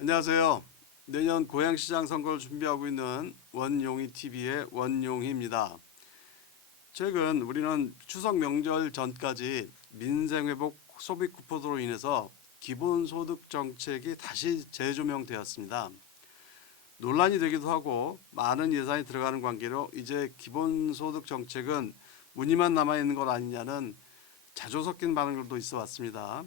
안녕하세요. 내년 고양시장 선거를 준비하고 있는 원용희 TV의 원용희입니다. 최근 우리는 추석 명절 전까지 민생 회복 소비 쿠폰으로 인해서 기본소득 정책이 다시 재조명되었습니다. 논란이 되기도 하고 많은 예산이 들어가는 관계로 이제 기본소득 정책은 문의만 남아 있는 것 아니냐는 자조 섞인 반응들도 있어 왔습니다.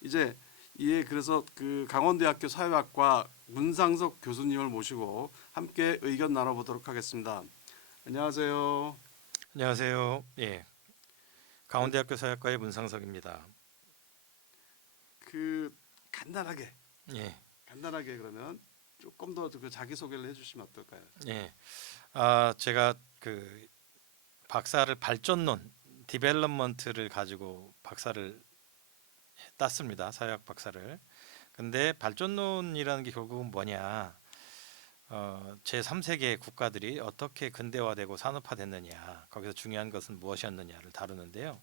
이제 이에 그래서 그 강원대학교 사회학과 문상석 교수님을 모시고 함께 의견 나눠보도록 하겠습니다. 안녕하세요. 안녕하세요. 예, 강원대학교 사회학과의 문상석입니다. 그 간단하게 예, 간단하게 그러면 조금 더 그 자기 소개를 해주시면 어떨까요? 예. 제가 그 박사를 발전론, 디벨롭먼트를 가지고 박사를 땄습니다. 사회학 박사를. 근데 발전론이라는 게 결국은 뭐냐? 제3세계 국가들이 어떻게 근대화되고 산업화됐느냐, 거기서 중요한 것은 무엇이었느냐를 다루는데요.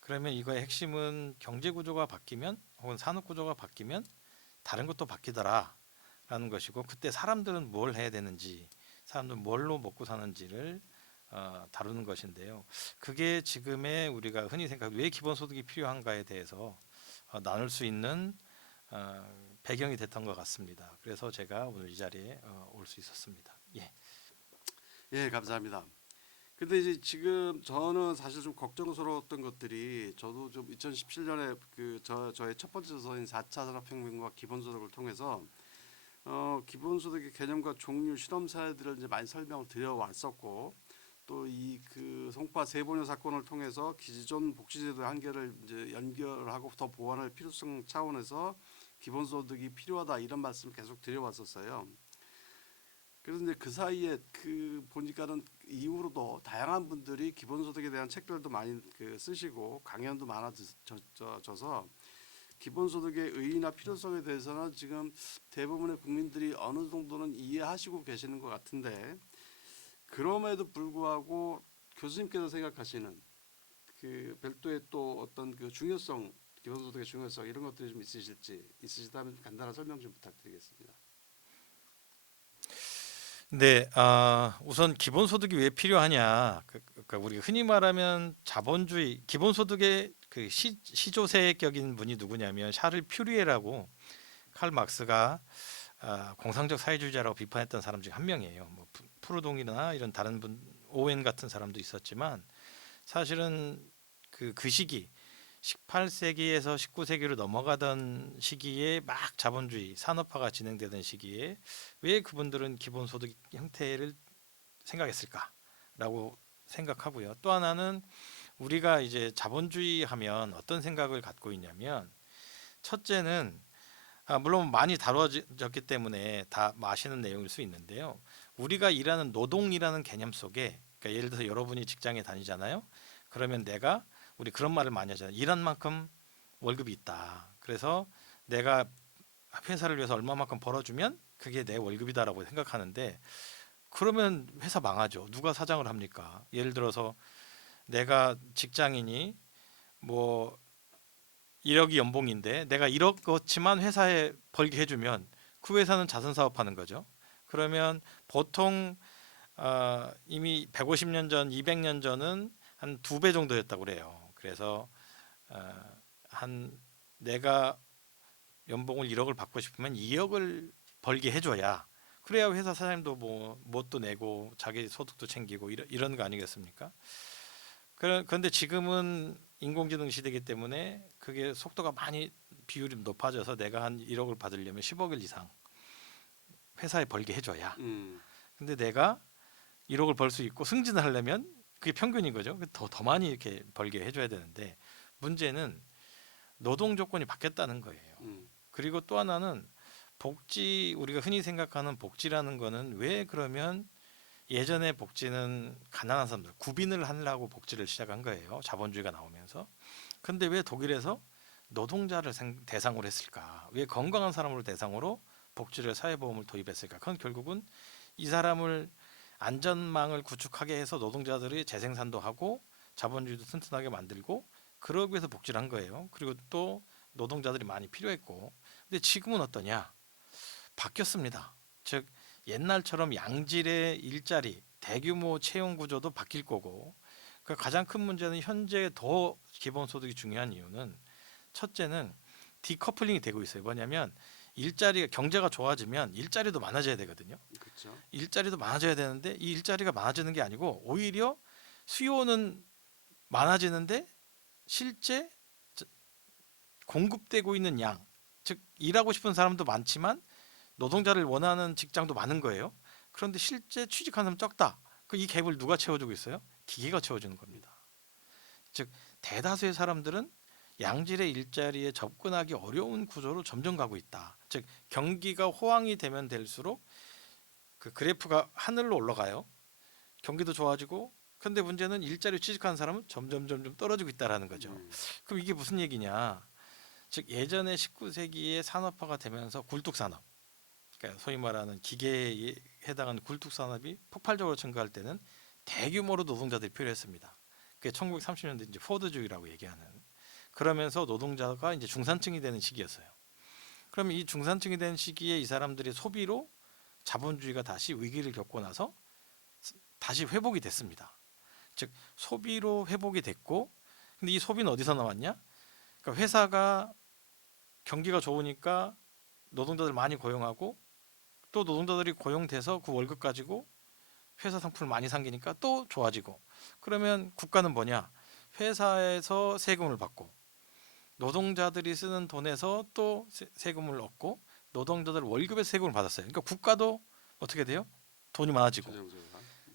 그러면 이거의 핵심은 경제 구조가 바뀌면 혹은 산업 구조가 바뀌면 다른 것도 바뀌더라라는 것이고, 그때 사람들은 뭘 해야 되는지, 사람들은 뭘로 먹고 사는지를 다루는 것인데요. 그게 지금의 우리가 흔히 생각하는 왜 기본소득이 필요한가에 대해서 나눌 수 있는 배경이 됐던 것 같습니다. 그래서 제가 오늘 이 자리에 올 수 있었습니다. 예, 예, 감사합니다. 근데 이제 지금 저는 사실 좀 걱정스러웠던 것들이 저도 좀 2017년에 저의 첫 번째 저서인 4차 산업혁명과 기본소득을 통해서 기본소득의 개념과 종류 실험 사례들을 이제 많이 설명을 드려 왔었고 또 이 그 송파 세보녀 사건을 통해서 기존 복지제도의 한계를 이제 연결하고 더 보완할 필요성 차원에서 기본소득이 필요하다 이런 말씀을 계속 드려왔었어요. 그래서 이제 그 사이에 그 보니까는 이후로도 다양한 분들이 기본소득에 대한 책들도 많이 쓰시고 강연도 많아져서 기본소득의 의의나 필요성에 대해서는 지금 대부분의 국민들이 어느 정도는 이해하시고 계시는 것 같은데 그럼에도 불구하고 교수님께서 생각하시는 그 별도의 또 어떤 그 중요성, 기본소득의 중요성 이런 것들이 좀 있으시다면 간단한 설명 좀 부탁드리겠습니다. 네, 우선 기본소득이 왜 필요하냐? 그러니까 우리가 흔히 말하면 자본주의 기본소득의 그 시조세격인 분이 누구냐면 샤를 퓨리에라고 칼 막스가 공상적 사회주의자라고 비판했던 사람 중 한 명이에요. 뭐 프루동이나 이런 다른 분 오웬 같은 사람도 있었지만 사실은 그 시기 18세기에서 19세기로 넘어가던 시기에 막 자본주의 산업화가 진행되던 시기에 왜 그분들은 기본소득 형태를 생각했을까라고 생각하고요. 또 하나는 우리가 이제 자본주의 하면 어떤 생각을 갖고 있냐면 첫째는 물론 많이 다뤄졌기 때문에 다 아시는 내용일 수 있는데요. 우리가 일하는 노동이라는 개념 속에 그러니까 예를 들어서 여러분이 직장에 다니잖아요. 그러면 우리 그런 말을 많이 하잖아요. 일한 만큼 월급이 있다. 그래서 내가 회사를 위해서 얼마만큼 벌어주면 그게 내 월급이다라고 생각하는데 그러면 회사 망하죠. 누가 사장을 합니까? 예를 들어서 내가 직장인이 뭐 1억이 연봉인데 내가 1억 그렇지만 회사에 벌게 해주면 그 회사는 자선 사업하는 거죠. 그러면 보통 이미 150년 전, 200년 전은 한 2배 정도였다고 그래요. 그래서 어, 한 내가 연봉을 1억을 받고 싶으면 2억을 벌게 해줘야 그래야 회사 사장님도 뭐 뭣도 내고 자기 소득도 챙기고 이런 거 아니겠습니까? 그런데 지금은 인공지능 시대이기 때문에 그게 속도가 많이 비율이 높아져서 내가 한 1억을 받으려면 10억일 이상 회사에 벌게 해줘야. 음, 근데 내가 1억을 벌 수 있고 승진을 하려면 그게 평균인 거죠. 더 많이 이렇게 벌게 해줘야 되는데 문제는 노동 조건이 바뀌었다는 거예요. 음, 그리고 또 하나는 우리가 흔히 생각하는 복지라는 거는 왜 그러면 예전에 복지는 가난한 사람들 구빈을 하려고 복지를 시작한 거예요. 자본주의가 나오면서. 근데 왜 독일에서 노동자를 대상으로 했을까? 왜 건강한 사람을 대상으로 복지를 사회보험을 도입했을까? 그건 결국은 이 사람을 안전망을 구축하게 해서 노동자들이 재생산도 하고 자본주의도 튼튼하게 만들고 그러기 위해서 복지를 한 거예요. 그리고 또 노동자들이 많이 필요했고. 근데 지금은 어떠냐? 바뀌었습니다. 즉 옛날처럼 양질의 일자리, 대규모 채용 구조도 바뀔 거고 그 가장 큰 문제는 현재 더 기본소득이 중요한 이유는 첫째는 디커플링이 되고 있어요. 뭐냐면 일자리가 경제가 좋아지면 일자리도 많아져야 되거든요. 그렇죠. 일자리도 많아져야 되는데 이 일자리가 많아지는 게 아니고 오히려 수요는 많아지는데 실제 공급되고 있는 양, 즉 일하고 싶은 사람도 많지만 노동자를 원하는 직장도 많은 거예요. 그런데 실제 취직하는 사람 적다. 그 이 갭을 누가 채워주고 있어요? 기계가 채워주는 겁니다. 즉 대다수의 사람들은 양질의 일자리에 접근하기 어려운 구조로 점점 가고 있다. 즉 경기가 호황이 되면 될수록 그 그래프가 하늘로 올라가요. 경기도 좋아지고 근데 문제는 일자리 취직하는 사람은 점점 떨어지고 있다라는 거죠. 그럼 이게 무슨 얘기냐? 즉 예전에 19세기에 산업화가 되면서 굴뚝산업, 그러니까 소위 말하는 기계에 해당하는 굴뚝산업이 폭발적으로 증가할 때는 대규모로 노동자들이 필요했습니다. 그게 1930년대 이제 포드주의라고 얘기하는. 그러면서 노동자가 이제 중산층이 되는 시기였어요. 그러면 이 중산층이 되는 시기에 이 사람들이 소비로 자본주의가 다시 위기를 겪고 나서 다시 회복이 됐습니다. 즉 소비로 회복이 됐고, 근데 이 소비는 어디서 나왔냐? 그러니까 회사가 경기가 좋으니까 노동자들 많이 고용하고 또 노동자들이 고용돼서 그 월급 가지고 회사 상품을 많이 상기니까 또 좋아지고 그러면 국가는 뭐냐? 회사에서 세금을 받고 노동자들이 쓰는 돈에서 또 세금을 얻고 노동자들 월급에서 세금을 받았어요. 그러니까 국가도 어떻게 돼요? 돈이 많아지고 재정적으로.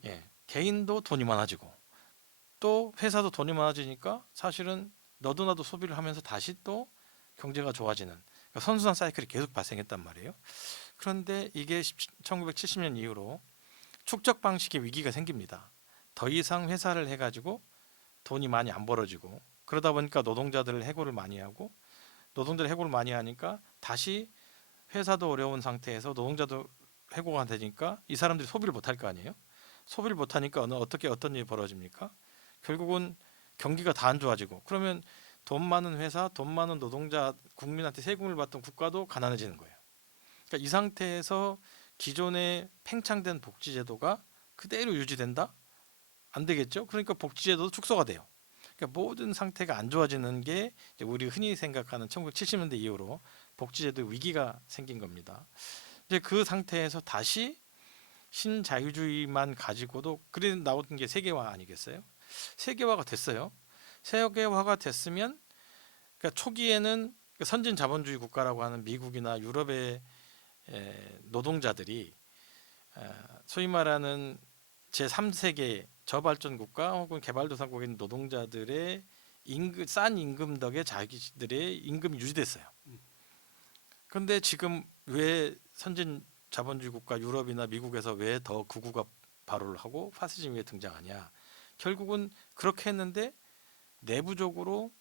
예, 개인도 돈이 많아지고 또 회사도 돈이 많아지니까 사실은 너도 나도 소비를 하면서 다시 또 경제가 좋아지는 그러니까 선순환 사이클이 계속 발생했단 말이에요. 그런데 이게 1970년 이후로 축적 방식의 위기가 생깁니다. 더 이상 회사를 해가지고 돈이 많이 안 벌어지고 그러다 보니까 노동자들을 해고를 많이 하고 노동자들 해고를 많이 하니까 다시 회사도 어려운 상태에서 노동자도 해고가 되니까 이 사람들이 소비를 못 할 거 아니에요. 소비를 못 하니까 어떻게 어떤 일이 벌어집니까? 결국은 경기가 다 안 좋아지고 그러면 돈 많은 회사, 돈 많은 노동자, 국민한테 세금을 받던 국가도 가난해지는 거예요. 그러니까 이 상태에서 기존의 팽창된 복지제도가 그대로 유지된다? 안 되겠죠. 그러니까 복지제도도 축소가 돼요. 그러니까 모든 상태가 안 좋아지는 게 이제 우리 흔히 생각하는 1970년대 이후로 복지제도 위기가 생긴 겁니다. 이제 그 상태에서 다시 신자유주의만 가지고도 그래 나오는 게 세계화 아니겠어요? 세계화가 됐어요. 세계화가 됐으면 그러니까 초기에는 선진 자본주의 국가라고 하는 미국이나 유럽의 노동자들이 소위 말하는 제3세계 저발전 국가 혹은 개발도상국에 있는 노동자들의 싼 임금 덕에 자기들의 임금이 유지됐어요. 그런데 지금 왜 선진 자본주의 국가 유럽이나 미국에서 왜 더 극우가 발호를 하고 파시즘이 왜 등장하냐? 결국은 그렇게 했는데 내부적으로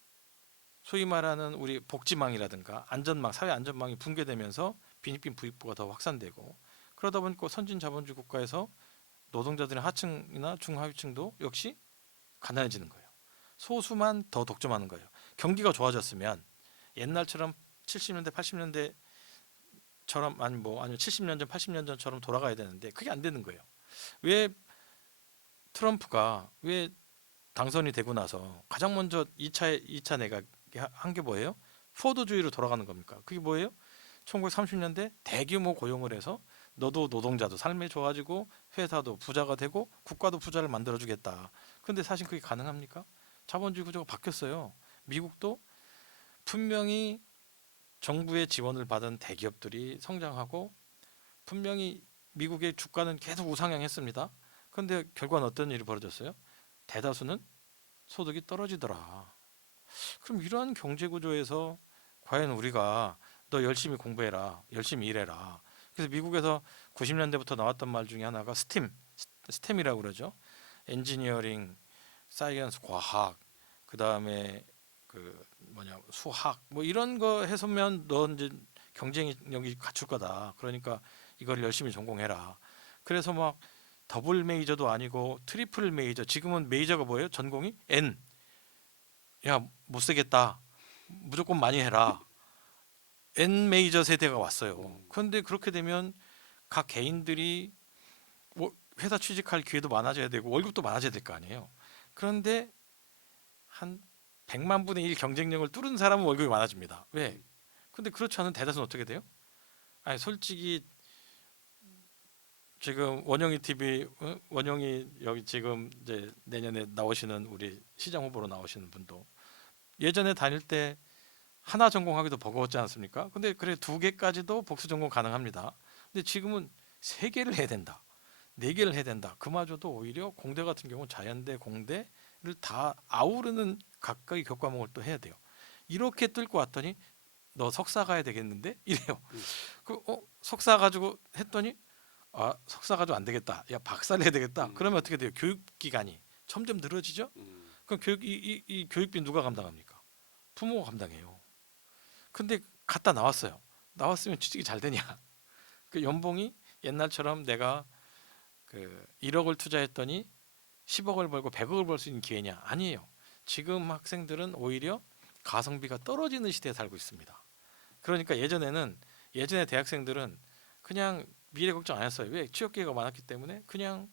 소위 말하는 우리 복지망이라든가 안전망, 사회 안전망이 붕괴되면서 빈익빈 부익부가 더 확산되고 그러다 보니까 선진 자본주의 국가에서 노동자들의 하층이나 중하위층도 역시 가난해지는 거예요. 소수만 더 독점하는 거예요. 경기가 좋아졌으면 옛날처럼 70년대, 80년대처럼 아니면 70년 전, 80년 전처럼 돌아가야 되는데 그게 안 되는 거예요. 왜 트럼프가 왜 당선이 되고 나서 가장 먼저 2차 내각이 한 게 뭐예요? 포드주의로 돌아가는 겁니까? 그게 뭐예요? 1930년대 대규모 고용을 해서 너도 노동자도 삶이 좋아지고 회사도 부자가 되고 국가도 부자를 만들어주겠다. 근데 사실 그게 가능합니까? 자본주의 구조가 바뀌었어요. 미국도 분명히 정부의 지원을 받은 대기업들이 성장하고 분명히 미국의 주가는 계속 우상향했습니다. 그런데 결과는 어떤 일이 벌어졌어요? 대다수는 소득이 떨어지더라. 그럼 이러한 경제 구조에서 과연 우리가 너 열심히 공부해라, 열심히 일해라. 그래서 미국에서 90년대부터 나왔던 말 중에 하나가 스템이라고 그러죠. 엔지니어링, 사이언스, 과학, 그 다음에 그 수학, 뭐 이런 거 해서면 너 이제 경쟁력이 갖출 거다. 그러니까 이걸 열심히 전공해라. 그래서 막 더블 메이저도 아니고 트리플 메이저. 지금은 메이저가 뭐예요? 전공이 N. 야, 못 쓰겠다. 무조건 많이 해라. N 메이저 세대가 왔어요. 그런데 그렇게 되면 각 개인들이 뭐 회사 취직할 기회도 많아져야 되고 월급도 많아져야 될 거 아니에요. 그런데 한 100만 분의 1 경쟁력을 뚫은 사람은 월급이 많아집니다. 왜? 근데 그렇지 않은 대다수는 어떻게 돼요? 아니 솔직히 지금 원영이 TV 원영이 여기 지금 이제 내년에 나오시는 우리 시장 후보로 나오시는 분도 예전에 다닐 때 하나 전공하기도 버거웠지 않습니까? 근데 그래 두 개까지도 복수 전공 가능합니다. 근데 지금은 세 개를 해야 된다. 네 개를 해야 된다. 그마저도 오히려 공대 같은 경우는 자연대, 공대를 다 아우르는 각각의 교과목을 또 해야 돼요. 이렇게 뚫고 왔더니 너 석사 가야 되겠는데 이래요. 석사 가지고 했더니 석사 가지고 안 되겠다. 야 박사를 해야 되겠다. 그러면 어떻게 돼요? 교육 기간이 점점 늘어지죠. 그럼 이 교육비 누가 감당합니까? 부모가 감당해요. 근데 갔다 나왔어요. 나왔으면 취직이 잘 되냐? 그 연봉이 옛날처럼 내가 그 1억을 투자했더니 10억을 벌고 100억을 벌 수 있는 기회냐? 아니에요. 지금 학생들은 오히려 가성비가 떨어지는 시대에 살고 있습니다. 그러니까 예전에 대학생들은 그냥 미래 걱정 안 했어요. 왜? 취업 기회가 많았기 때문에 그냥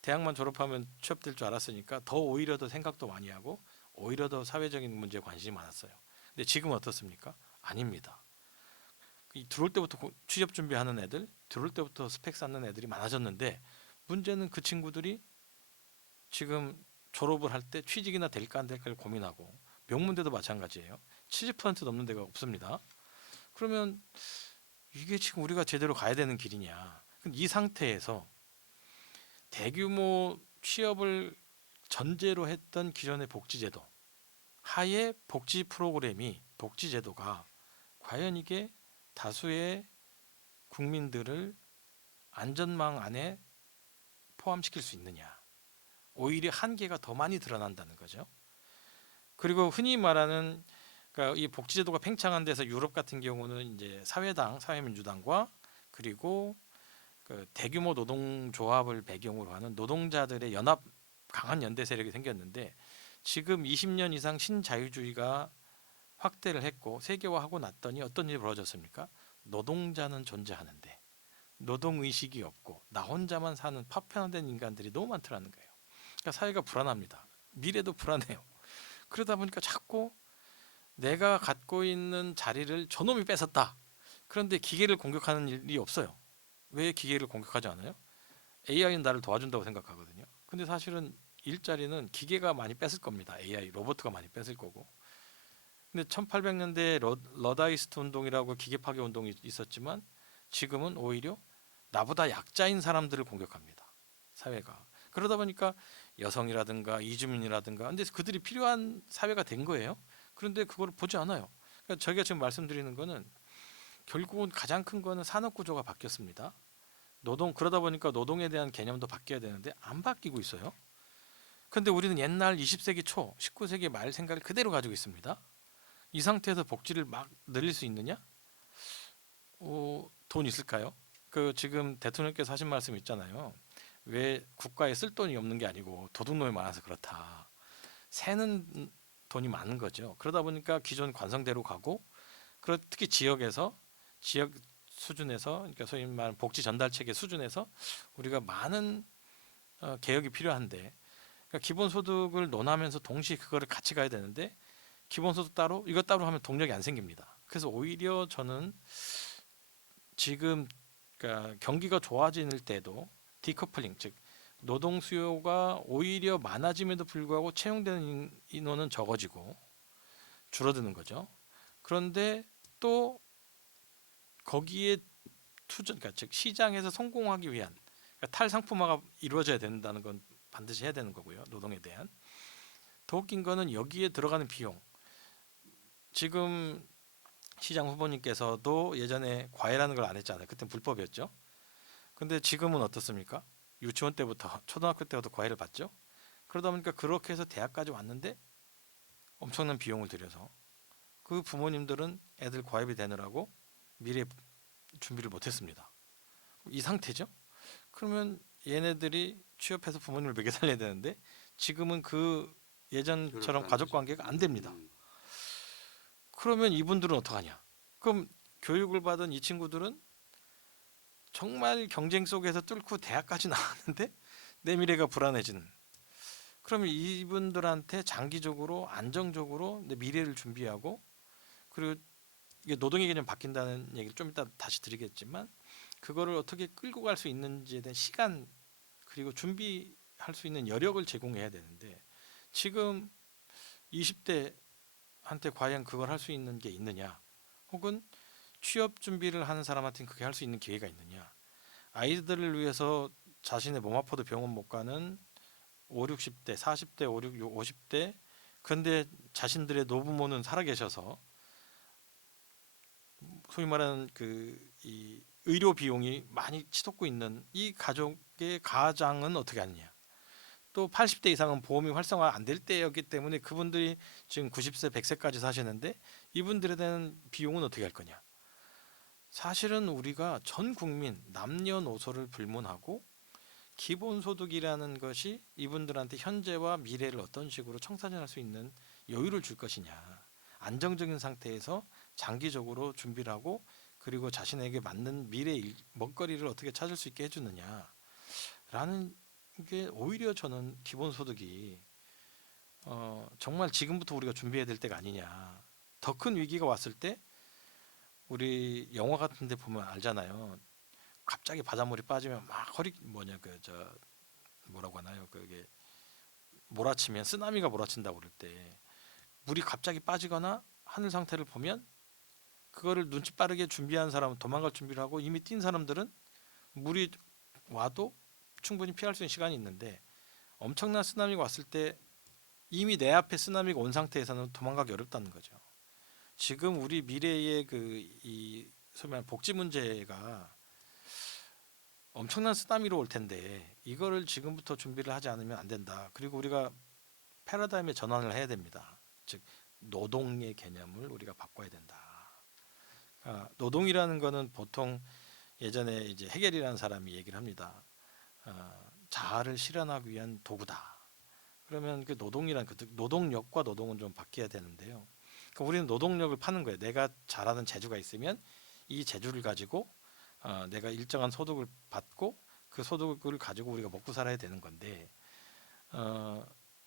대학만 졸업하면 취업될 줄 알았으니까 더 오히려 더 생각도 많이 하고 오히려 더 사회적인 문제에 관심이 많았어요. 근데 지금은 어떻습니까? 아닙니다. 이 들어올 때부터 취업 준비하는 애들, 들어올 때부터 스펙 쌓는 애들이 많아졌는데 문제는 그 친구들이 지금 졸업을 할 때 취직이나 될까 안 될까를 고민하고 명문대도 마찬가지예요. 70% 넘는 데가 없습니다. 그러면 이게 지금 우리가 제대로 가야 되는 길이냐? 이 상태에서 대규모 취업을 전제로 했던 기존의 복지제도 하에 복지제도가 과연 이게 다수의 국민들을 안전망 안에 포함시킬 수 있느냐? 오히려 한계가 더 많이 드러난다는 거죠. 그리고 흔히 말하는 그러니까 이 복지제도가 팽창한 데서 유럽 같은 경우는 이제 사회민주당과 그리고 그 대규모 노동조합을 배경으로 하는 노동자들의 강한 연대 세력이 생겼는데 지금 20년 이상 신자유주의가 확대를 했고 세계화하고 났더니 어떤 일이 벌어졌습니까? 노동자는 존재하는데 노동의식이 없고 나 혼자만 사는 파편화된 인간들이 너무 많더라는 거예요. 그러니까 사회가 불안합니다. 미래도 불안해요. 그러다 보니까 자꾸 내가 갖고 있는 자리를 저놈이 뺏었다. 그런데 기계를 공격하는 일이 없어요. 왜 기계를 공격하지 않아요? AI는 나를 도와준다고 생각하거든요. 근데 사실은 일자리는 기계가 많이 뺏을 겁니다. AI 로봇가 많이 뺏을 거고. 근데 1800년대 러다이스트 운동이라고 기계 파괴 운동이 있었지만 지금은 오히려 나보다 약자인 사람들을 공격합니다. 사회가. 그러다 보니까 여성이라든가 이주민이라든가 근데 그들이 필요한 사회가 된 거예요. 그런데 그걸 보지 않아요. 그러니까 저희가 지금 말씀드리는 거는 결국은 가장 큰 거는 산업 구조가 바뀌었습니다. 그러다 보니까 노동에 대한 개념도 바뀌어야 되는데 안 바뀌고 있어요. 그런데 우리는 옛날 20세기 초, 19세기 말 생각을 그대로 가지고 있습니다. 이 상태에서 복지를 막 늘릴 수 있느냐? 돈 있을까요? 그 지금 대통령께서 하신 말씀 있잖아요. 왜 국가에 쓸 돈이 없는 게 아니고 도둑놈이 많아서 그렇다. 새는 돈이 많은 거죠. 그러다 보니까 기존 관성대로 가고 특히 지역 수준에서 그러니까 소위 말하는 복지 전달 체계 수준에서 우리가 많은 개혁이 필요한데 그러니까 기본소득을 논하면서 동시에 그거를 같이 가야 되는데 기본소득 따로 이것 따로 하면 동력이 안 생깁니다. 그래서 오히려 저는 지금 그러니까 경기가 좋아질 때도 디커플링 즉 노동 수요가 오히려 많아짐에도 불구하고 채용되는 인원은 적어지고 줄어드는 거죠. 그런데 또 거기에 그러니까 즉 시장에서 성공하기 위한 그러니까 탈상품화가 이루어져야 된다는 건 반드시 해야 되는 거고요. 노동에 대한 더 웃긴 거는 여기에 들어가는 비용. 지금 시장 후보님께서도 예전에 과외라는 걸 안 했잖아요. 그때 불법이었죠. 근데 지금은 어떻습니까? 유치원 때부터 초등학교 때부터 과외를 받죠. 그러다 보니까 그렇게 해서 대학까지 왔는데 엄청난 비용을 들여서 그 부모님들은 애들 과외비 되느라고 미래 준비를 못했습니다. 이 상태죠. 그러면 얘네들이 취업해서 부모님을 먹여 살려야 되는데 지금은 그 예전처럼 가족 관계가 안 됩니다. 그러면 이분들은 어떡하냐? 그럼 교육을 받은 이 친구들은 정말 경쟁 속에서 뚫고 대학까지 나왔는데 내 미래가 불안해지는. 그러면 이분들한테 장기적으로 안정적으로 내 미래를 준비하고, 그리고 이게 노동의 개념 바뀐다는 얘기를 좀 이따 다시 드리겠지만 그거를 어떻게 끌고 갈 수 있는지에 대한 시간 그리고 준비할 수 있는 여력을 제공해야 되는데, 지금 20대한테 과연 그걸 할 수 있는 게 있느냐, 혹은 취업 준비를 하는 사람한테는 그게 할 수 있는 기회가 있느냐. 아이들을 위해서 자신의 몸 아파도 병원 못 가는 5, 60대, 40대, 5, 6, 50대, 근데 자신들의 노부모는 살아계셔서 소위 말하는 그 이 의료 비용이 많이 치솟고 있는 이 가족의 가장은 어떻게 하느냐. 또 80대 이상은 보험이 활성화 안 될 때였기 때문에 그분들이 지금 90세, 100세까지 사시는데 이분들에 대한 비용은 어떻게 할 거냐. 사실은 우리가 전 국민 남녀노소를 불문하고 기본소득이라는 것이 이분들한테 현재와 미래를 어떤 식으로 청산할 수 있는 여유를 줄 것이냐, 안정적인 상태에서 장기적으로 준비를 하고 그리고 자신에게 맞는 미래의 먹거리를 어떻게 찾을 수 있게 해주느냐라는 게 오히려 저는 기본소득이 정말 지금부터 우리가 준비해야 될 때가 아니냐. 더 큰 위기가 왔을 때 우리 영화 같은 데 보면 알잖아요. 갑자기 바닷물이 빠지면 막 허리 뭐냐 그 저 뭐라고 하나요? 그게 몰아치면 쓰나미가 몰아친다고 그럴 때 물이 갑자기 빠지거나 하는 상태를 보면 그거를 눈치 빠르게 준비한 사람은 도망갈 준비를 하고, 이미 뛴 사람들은 물이 와도 충분히 피할 수 있는 시간이 있는데 엄청난 쓰나미가 왔을 때 이미 내 앞에 쓰나미가 온 상태에서는 도망가기 어렵다는 거죠. 지금 우리 미래의 이 소위 말하는 복지 문제가 엄청난 쓰나미로 올 텐데 이거를 지금부터 준비를 하지 않으면 안 된다. 그리고 우리가 패러다임의 전환을 해야 됩니다. 즉 노동의 개념을 우리가 바꿔야 된다. 노동이라는 거는 보통 예전에 이제 헤겔이라는 사람이 얘기를 합니다. 자아를 실현하기 위한 도구다. 그러면 그 노동이란 그 노동력과 노동은 좀 바뀌어야 되는데요. 그러니까 우리는 노동력을 파는 거예요. 내가 잘하는 재주가 있으면 이 재주를 가지고 내가 일정한 소득을 받고 그 소득을 가지고 우리가 먹고 살아야 되는 건데,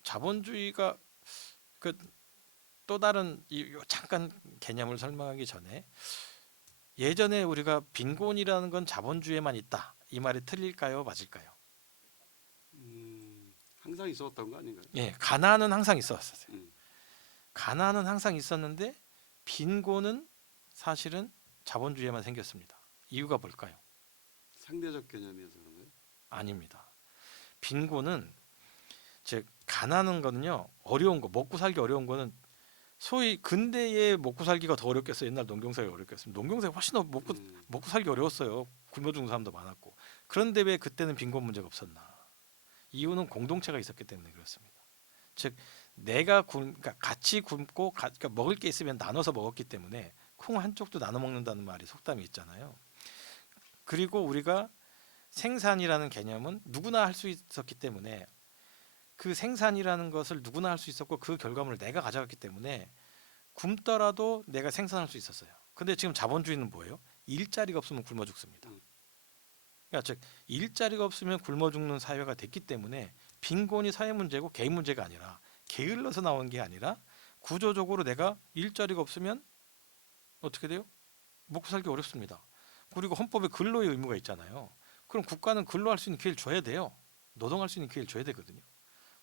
자본주의가 그 또 다른 잠깐 개념을 설명하기 전에, 예전에 우리가 빈곤이라는 건 자본주의에만 있다 이 말이 틀릴까요, 맞을까요? 항상 있었던 거 아닌가요? 예, 가난은 항상 있었어요. 음, 가난은 항상 있었는데 빈곤은 사실은 자본주의에만 생겼습니다. 이유가 뭘까요? 상대적 개념이어서 그런 거예요. 아닙니다. 빈곤은, 즉 가난한 거는요, 어려운 거, 먹고 살기 어려운 거는 소위 근대에 먹고 살기가 더 어렵겠어요. 옛날 농경사가 어렵겠어요. 농경사가 훨씬 더 먹고 살기 어려웠어요. 굶어 죽는 사람도 많았고. 그런데 왜 그때는 빈곤 문제가 없었나? 이유는 공동체가 있었기 때문에 그렇습니다. 즉 내가 그러니까 같이 굶고 그러니까 먹을 게 있으면 나눠서 먹었기 때문에 콩 한쪽도 나눠 먹는다는 말이 속담이 있잖아요. 그리고 우리가 생산이라는 개념은 누구나 할 수 있었기 때문에, 그 생산이라는 것을 누구나 할 수 있었고 그 결과물을 내가 가져갔기 때문에 굶더라도 내가 생산할 수 있었어요. 근데 지금 자본주의는 뭐예요? 일자리가 없으면 굶어 죽습니다. 그러니까 즉 일자리가 없으면 굶어 죽는 사회가 됐기 때문에 빈곤이 사회 문제고 개인 문제가 아니라, 게을러서 나온 게 아니라 구조적으로 내가 일자리가 없으면 어떻게 돼요? 먹고 살기 어렵습니다. 그리고 헌법에 근로의 의무가 있잖아요. 그럼 국가는 근로할 수 있는 기회를 줘야 돼요. 노동할 수 있는 기회를 줘야 되거든요.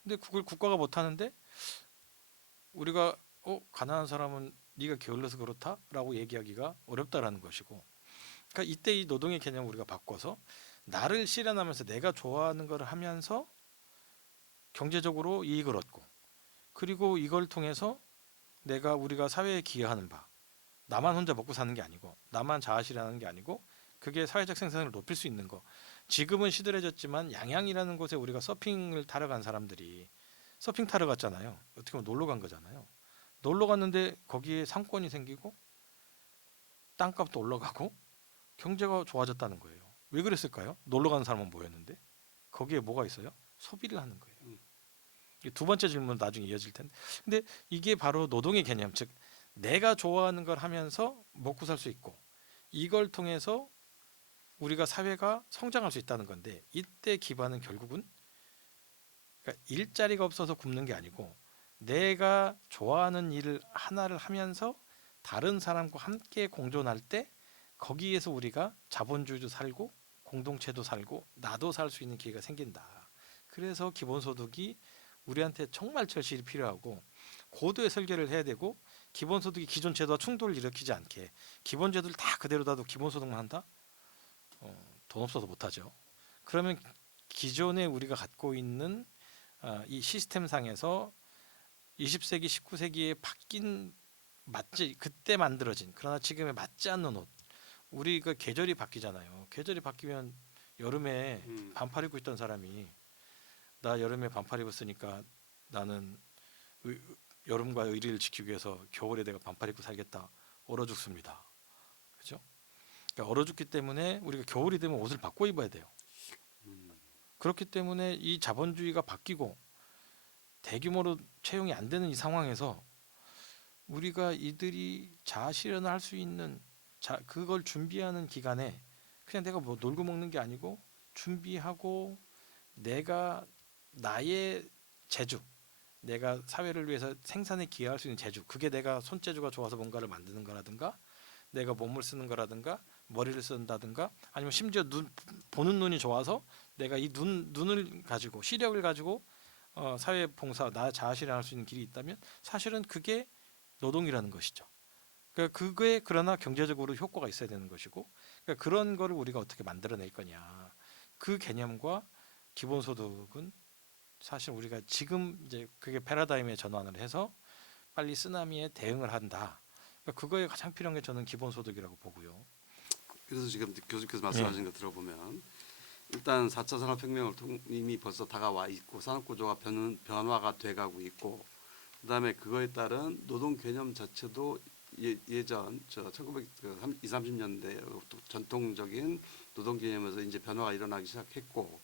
근데 그걸 국가가 못 하는데 우리가 가난한 사람은 네가 게을러서 그렇다라고 얘기하기가 어렵다라는 것이고, 그러니까 이때 이 노동의 개념을 우리가 바꿔서 나를 실현하면서 내가 좋아하는 걸 하면서 경제적으로 이익을 얻고, 그리고 이걸 통해서 우리가 사회에 기여하는 바, 나만 혼자 먹고 사는 게 아니고 나만 자아실현하는 게 아니고 그게 사회적 생산을 높일 수 있는 거. 지금은 시들해졌지만 양양이라는 곳에 우리가 서핑을 타러 간 사람들이 서핑 타러 갔잖아요. 어떻게 보면 놀러 간 거잖아요. 놀러 갔는데 거기에 상권이 생기고 땅값도 올라가고 경제가 좋아졌다는 거예요. 왜 그랬을까요? 놀러 가는 사람은 뭐였는데 거기에 뭐가 있어요? 소비를 하는 거예요. 이게 두 번째 질문 나중에 이어질 텐데, 근데 이게 바로 노동의 개념, 즉 내가 좋아하는 걸 하면서 먹고 살 수 있고 이걸 통해서 우리가 사회가 성장할 수 있다는 건데 이때 기반은 결국은 그러니까 일자리가 없어서 굶는 게 아니고 내가 좋아하는 일을 하나를 하면서 다른 사람과 함께 공존할 때 거기에서 우리가 자본주의도 살고 공동체도 살고 나도 살 수 있는 기회가 생긴다. 그래서 기본소득이 우리한테 정말 절실히 필요하고 고도의 설계를 해야 되고 기본소득이 기존 제도와 충돌을 일으키지 않게 기본 제도를 다 그대로 놔도 기본소득만 한다? 돈 없어서 못하죠. 그러면 기존에 우리가 갖고 있는 이 시스템상에서 20세기, 19세기에 바뀐 맞지 그때 만들어진 그러나 지금에 맞지 않는 옷 우리가 계절이 바뀌잖아요. 계절이 바뀌면 여름에 반팔 입고 있던 사람이 나 여름에 반팔 입었으니까 나는 여름과 의리를 지키기 위해서 겨울에 내가 반팔 입고 살겠다. 얼어 죽습니다. 그죠? 그러니까 얼어 죽기 때문에 우리가 겨울이 되면 옷을 바꿔 입어야 돼요. 그렇기 때문에 이 자본주의가 바뀌고 대규모로 채용이 안 되는 이 상황에서 우리가 이들이 자아 실현을 할 수 있는 그걸 준비하는 기간에 그냥 내가 뭐 놀고 먹는 게 아니고 준비하고 내가 나의 재주 내가 사회를 위해서 생산에 기여할 수 있는 재주 그게 내가 손재주가 좋아서 뭔가를 만드는 거라든가 내가 몸을 쓰는 거라든가 머리를 쓴다든가 아니면 심지어 보는 눈이 좋아서 내가 이 눈을 가지고 시력을 가지고 사회 봉사 나 자아 실현할 수 있는 길이 있다면 사실은 그게 노동이라는 것이죠. 그러니까 그게 그러나 경제적으로 효과가 있어야 되는 것이고 그러니까 그런 거를 우리가 어떻게 만들어낼 거냐 그 개념과 기본소득은 사실 우리가 지금 이제 그게 패러다임에 전환을 해서 빨리 쓰나미에 대응을 한다. 그러니까 그거에 가장 필요한 게 저는 기본소득이라고 보고요. 그래서 지금 교수께서 예. 말씀하신 거 들어보면 일단 4차 산업혁명을 이미 벌써 다가와 있고 산업구조가 변화가 돼가고 있고 그다음에 그거에 따른 노동 개념 자체도 예전 저 1920, 30년대 전통적인 노동 개념에서 이제 변화가 일어나기 시작했고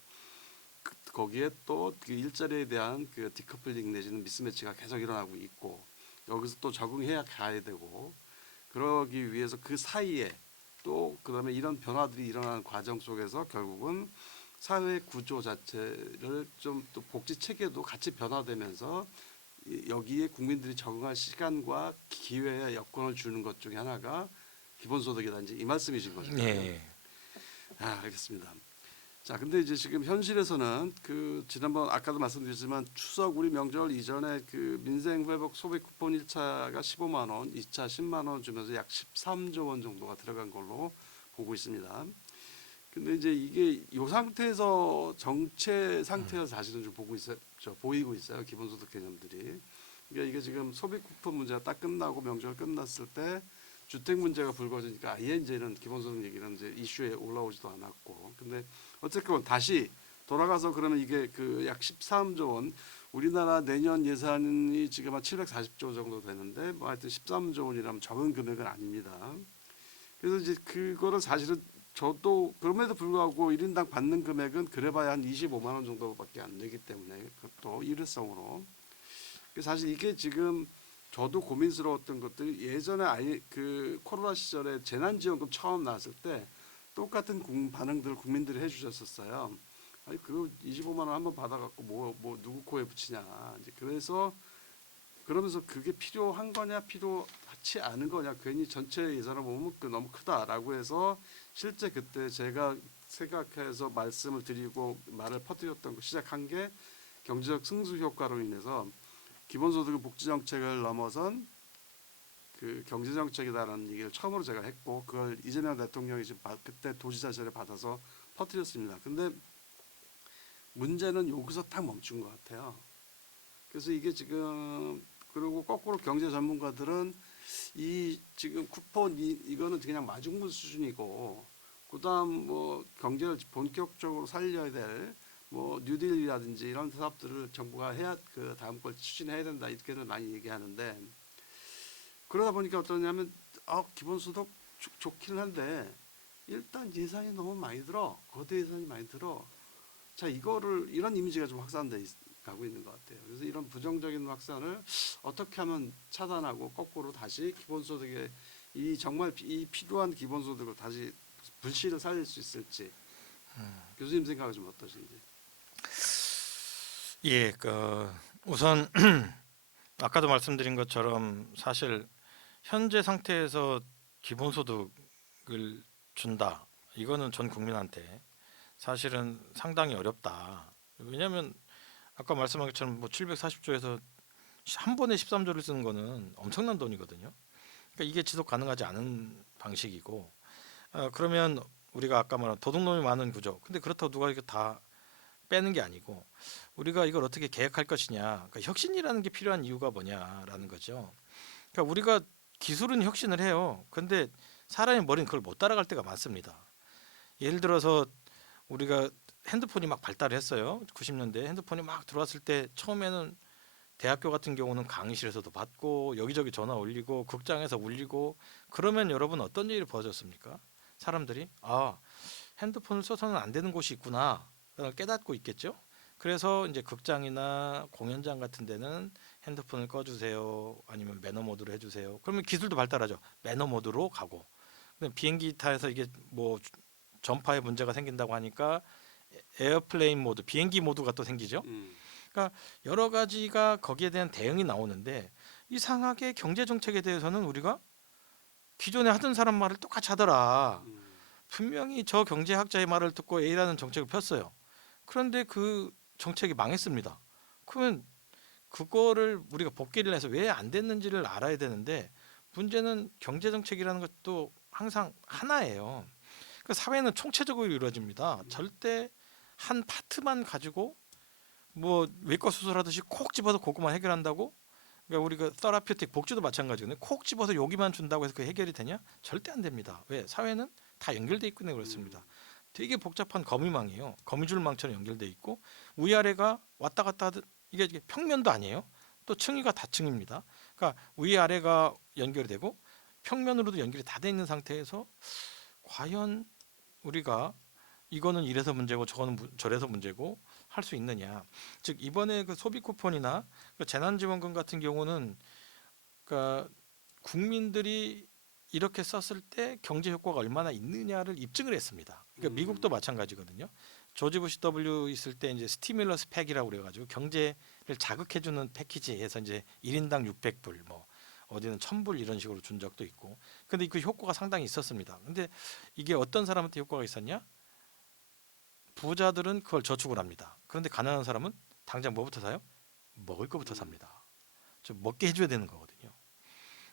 거기에 또 그 일자리에 대한 그 디커플링 내지는 미스매치가 계속 일어나고 있고 여기서 또 적응해야 가야 되고 그러기 위해서 그 사이에 또 그다음에 이런 변화들이 일어나는 과정 속에서 결국은 사회 구조 자체를 좀 또 복지 체계도 같이 변화되면서 여기에 국민들이 적응할 시간과 기회와 여건을 주는 것 중에 하나가 기본소득이다 이제 이 말씀이신 거죠. 예. 알겠습니다. 자, 근데 이제 지금 현실에서는 그 지난번 아까도 말씀드렸지만 추석 우리 명절 이전에 그 민생 회복 소비 쿠폰 1차가 15만 원, 2차 10만 원 주면서 약 13조 원 정도가 들어간 걸로 보고 있습니다. 근데 이제 이게 이 상태에서 정체 상태에서 사실은 좀 보이고 있어요. 기본소득 개념들이. 그러니까 이게 지금 소비 쿠폰 문제가 딱 끝나고 명절 끝났을 때 주택 문제가 불거지니까 아예 이제는 기본소득 얘기는 이제 이슈에 올라오지도 않았고. 근데 어쨌건 다시 돌아가서 그러면 이게 그 약 13조 원 우리나라 내년 예산이 지금 한 740조 정도 되는데 뭐 하여튼 13조 원이라면 적은 금액은 아닙니다. 그래서 이제 그거를 사실은 저도 그럼에도 불구하고 1인당 받는 금액은 그래봐야 한 25만 원 정도밖에 안 되기 때문에 그것도 일회성으로 사실 이게 지금 저도 고민스러웠던 것들이 예전에 아예 그 코로나 시절에 재난지원금 처음 나왔을 때 똑같은 반응들 국민들이 해주셨었어요. 아니 그거 25만 원 한번 받아갖고 뭐 누구 코에 붙이냐 이제 그래서 그러면서 그게 필요한 거냐 필요하지 않은 거냐 괜히 전체 예산을 보면 너무 크다라고 해서 실제 그때 제가 생각해서 말씀을 드리고 말을 퍼뜨렸던 거 시작한 게 경제적 승수 효과로 인해서 기본소득 복지정책을 넘어선 그 경제정책이다라는 얘기를 처음으로 제가 했고 그걸 이재명 대통령이 지금 그때 도지사실에 받아서 퍼뜨렸습니다. 근데 문제는 여기서 딱 멈춘 것 같아요. 그래서 이게 지금 그리고 거꾸로 경제 전문가들은 이 지금 쿠폰 이거는 그냥 마중물 수준이고 그다음 뭐 경제를 본격적으로 살려야 될 뭐 뉴딜이라든지 이런 사업들을 정부가 해야 그 다음 걸 추진해야 된다 이렇게는 많이 얘기하는데 그러다 보니까 어떠냐면 기본소득 좋기는 한데 일단 예산이 너무 많이 들어 거대 예산이 많이 들어 자 이거를 이런 이미지가 좀 확산돼 가고 있는 것 같아요. 그래서 이런 부정적인 확산을 어떻게 하면 차단하고 거꾸로 다시 기본소득의 이 정말 이 필요한 기본소득을 다시 불씨를 살릴 수 있을지 교수님 생각은 좀 어떠신지. 예, 우선 아까도 말씀드린 것처럼 사실 현재 상태에서 기본소득을 준다. 이거는 전 국민한테 사실은 상당히 어렵다. 왜냐하면 아까 말씀한 것처럼 뭐 740조에서 한 번에 13조를 쓰는 거는 엄청난 돈이거든요. 그러니까 이게 지속 가능하지 않은 방식이고, 그러면 우리가 아까 말한 도둑놈이 많은 구조. 근데 그렇다고 누가 이거 다 빼는 게 아니고 우리가 이걸 어떻게 계획할 것이냐. 그러니까 혁신이라는 게 필요한 이유가 뭐냐라는 거죠. 그러니까 우리가 기술은 혁신을 해요. 근데 사람의 머리는 그걸 못 따라갈 때가 많습니다. 예를 들어서 우리가 핸드폰이 막 발달했어요. 90년대 핸드폰이 막 들어왔을 때 처음에는 대학교 같은 경우는 강의실에서도 받고 여기저기 전화 올리고 극장에서 울리고 그러면 여러분 어떤 일이 벌어졌습니까? 사람들이 핸드폰을 써서는 안 되는 곳이 있구나 깨닫고 있겠죠. 그래서 이제 극장이나 공연장 같은 데는 핸드폰을 꺼주세요 아니면 매너 모드로 해주세요. 그러면 기술도 발달하죠. 매너 모드로 가고 비행기 타서 이게 뭐 전파에 문제가 생긴다고 하니까 에어플레인 모드 비행기 모드가 또 생기죠. 그러니까 여러 가지가 거기에 대한 대응이 나오는데 이상하게 경제 정책에 대해서는 우리가 기존에 하던 사람 말을 똑같이 하더라. 분명히 저 경제학자의 말을 듣고 A라는 정책을 폈어요. 그런데 그 정책이 망했습니다. 그러면 그거를 우리가 복귀를 해서 왜 안 됐는지를 알아야 되는데 문제는 경제 정책이라는 것도 항상 하나예요. 그 사회는 총체적으로 이루어집니다. 절대 한 파트만 가지고 뭐 외과 수술하듯이 콕 집어서 그것만 해결한다고? 그러니까 우리가 세라피틱 복지도 마찬가지거든요. 콕 집어서 여기만 준다고 해서 그 해결이 되냐? 절대 안 됩니다. 왜? 사회는 다 연결돼 있기 때문에 그렇습니다. 되게 복잡한 거미망이에요. 거미줄망처럼 연결돼 있고 위아래가 왔다 갔다 하듯 이게 평면도 아니에요. 또 층위가 다층입니다. 그러니까 위아래가 연결이 되고 평면으로도 연결이 다 돼 있는 상태에서 과연 우리가 이거는 이래서 문제고 저거는 저래서 문제고 할 수 있느냐. 즉 이번에 그 소비 쿠폰이나 그 재난지원금 같은 경우는 그러니까 국민들이 이렇게 썼을 때 경제 효과가 얼마나 있느냐를 입증을 했습니다. 그러니까 미국도 마찬가지거든요. 조지 부시 W 있을 때 이제 스티뮬러스 팩이라고 그래가지고 경제를 자극해주는 패키지에서 이제 1인당 600불 뭐 어디는 1000불 이런 식으로 준 적도 있고. 근데 그 효과가 상당히 있었습니다. 근데 이게 어떤 사람한테 효과가 있었냐? 부자들은 그걸 저축을 합니다. 그런데 가난한 사람은 당장 뭐부터 사요? 먹을 거부터 삽니다. 좀 먹게 해줘야 되는 거거든요.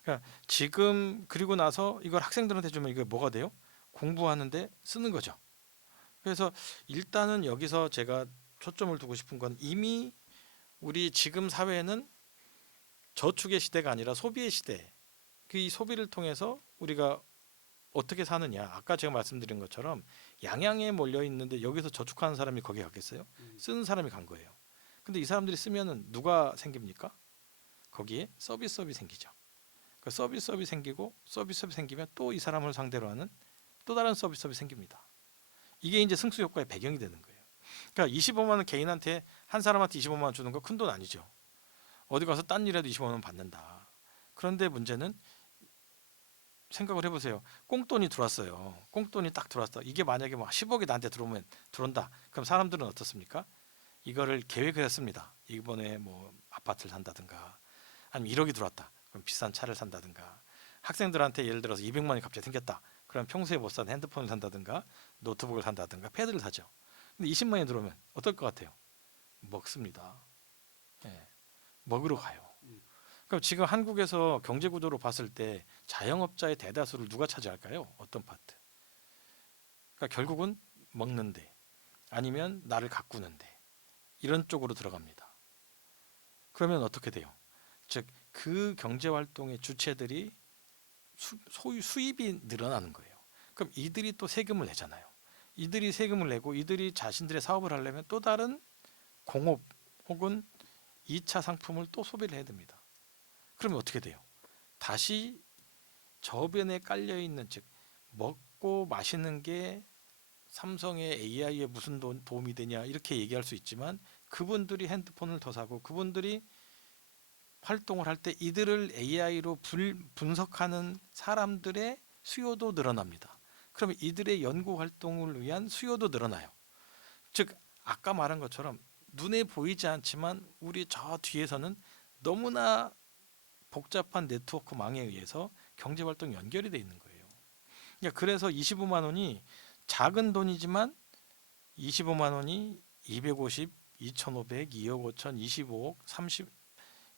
그러니까 지금 그리고 나서 이걸 학생들한테 주면 이게 뭐가 돼요? 공부하는데 쓰는 거죠. 그래서 일단은 여기서 제가 초점을 두고 싶은 건 이미 우리 지금 사회는 저축의 시대가 아니라 소비의 시대. 그 이 소비를 통해서 우리가 어떻게 사느냐. 아까 제가 말씀드린 것처럼 양양에 몰려 있는데 여기서 저축하는 사람이 거기 갔겠어요? 쓰는 사람이 간 거예요. 근데 이 사람들이 쓰면은 누가 생깁니까? 거기에 서비스업이 생기죠. 그 서비스업이 생기고 서비스업이 생기면 또 이 사람을 상대로 하는 또 다른 서비스업이 생깁니다. 이게 이제 승수 효과의 배경이 되는 거예요. 그러니까 25만 원 개인한테 한 사람한테 25만 원 주는 거 큰 돈 아니죠. 어디 가서 딴 일해도 25만 원 받는다. 그런데 문제는 생각을 해보세요. 꽁돈이 들어왔어요. 꽁돈이 딱 들어왔어. 이게 만약에 뭐 10억이 나한테 들어온다. 그럼 사람들은 어떻습니까? 이거를 계획을 했습니다. 이번에 뭐 아파트를 산다든가 아니면 1억이 들어왔다. 그럼 비싼 차를 산다든가 학생들한테 예를 들어서 200만 원이 갑자기 생겼다. 그럼 평소에 못 사는 핸드폰을 산다든가 노트북을 산다든가 패드를 사죠. 근데 20만 원이 들어오면 어떨 것 같아요? 먹습니다. 예, 먹으러 가요. 그럼 지금 한국에서 경제 구조로 봤을 때 자영업자의 대다수를 누가 차지할까요? 어떤 파트? 그러니까 결국은 먹는데 아니면 나를 가꾸는데 이런 쪽으로 들어갑니다. 그러면 어떻게 돼요? 즉 그 경제 활동의 주체들이 소유 수입이 늘어나는 거예요. 그럼 이들이 또 세금을 내잖아요. 이들이 세금을 내고 이들이 자신들의 사업을 하려면 또 다른 공업 혹은 2차 상품을 또 소비를 해야 됩니다. 그러면 어떻게 돼요? 다시 저변에 깔려 있는 즉 먹고 마시는 게 삼성의 AI에 무슨 도움이 되냐 이렇게 얘기할 수 있지만 그분들이 핸드폰을 더 사고 그분들이 활동을 할 때 이들을 AI로 분석하는 사람들의 수요도 늘어납니다. 그러면 이들의 연구 활동을 위한 수요도 늘어나요. 즉 아까 말한 것처럼 눈에 보이지 않지만 우리 저 뒤에서는 너무나 복잡한 네트워크망에 의해서 경제 활동이 연결이 돼 있는 거예요. 그러니까 그래서 25만 원이 작은 돈이지만 25만 원이 250, 2,500, 2억 5천, 25억, 30,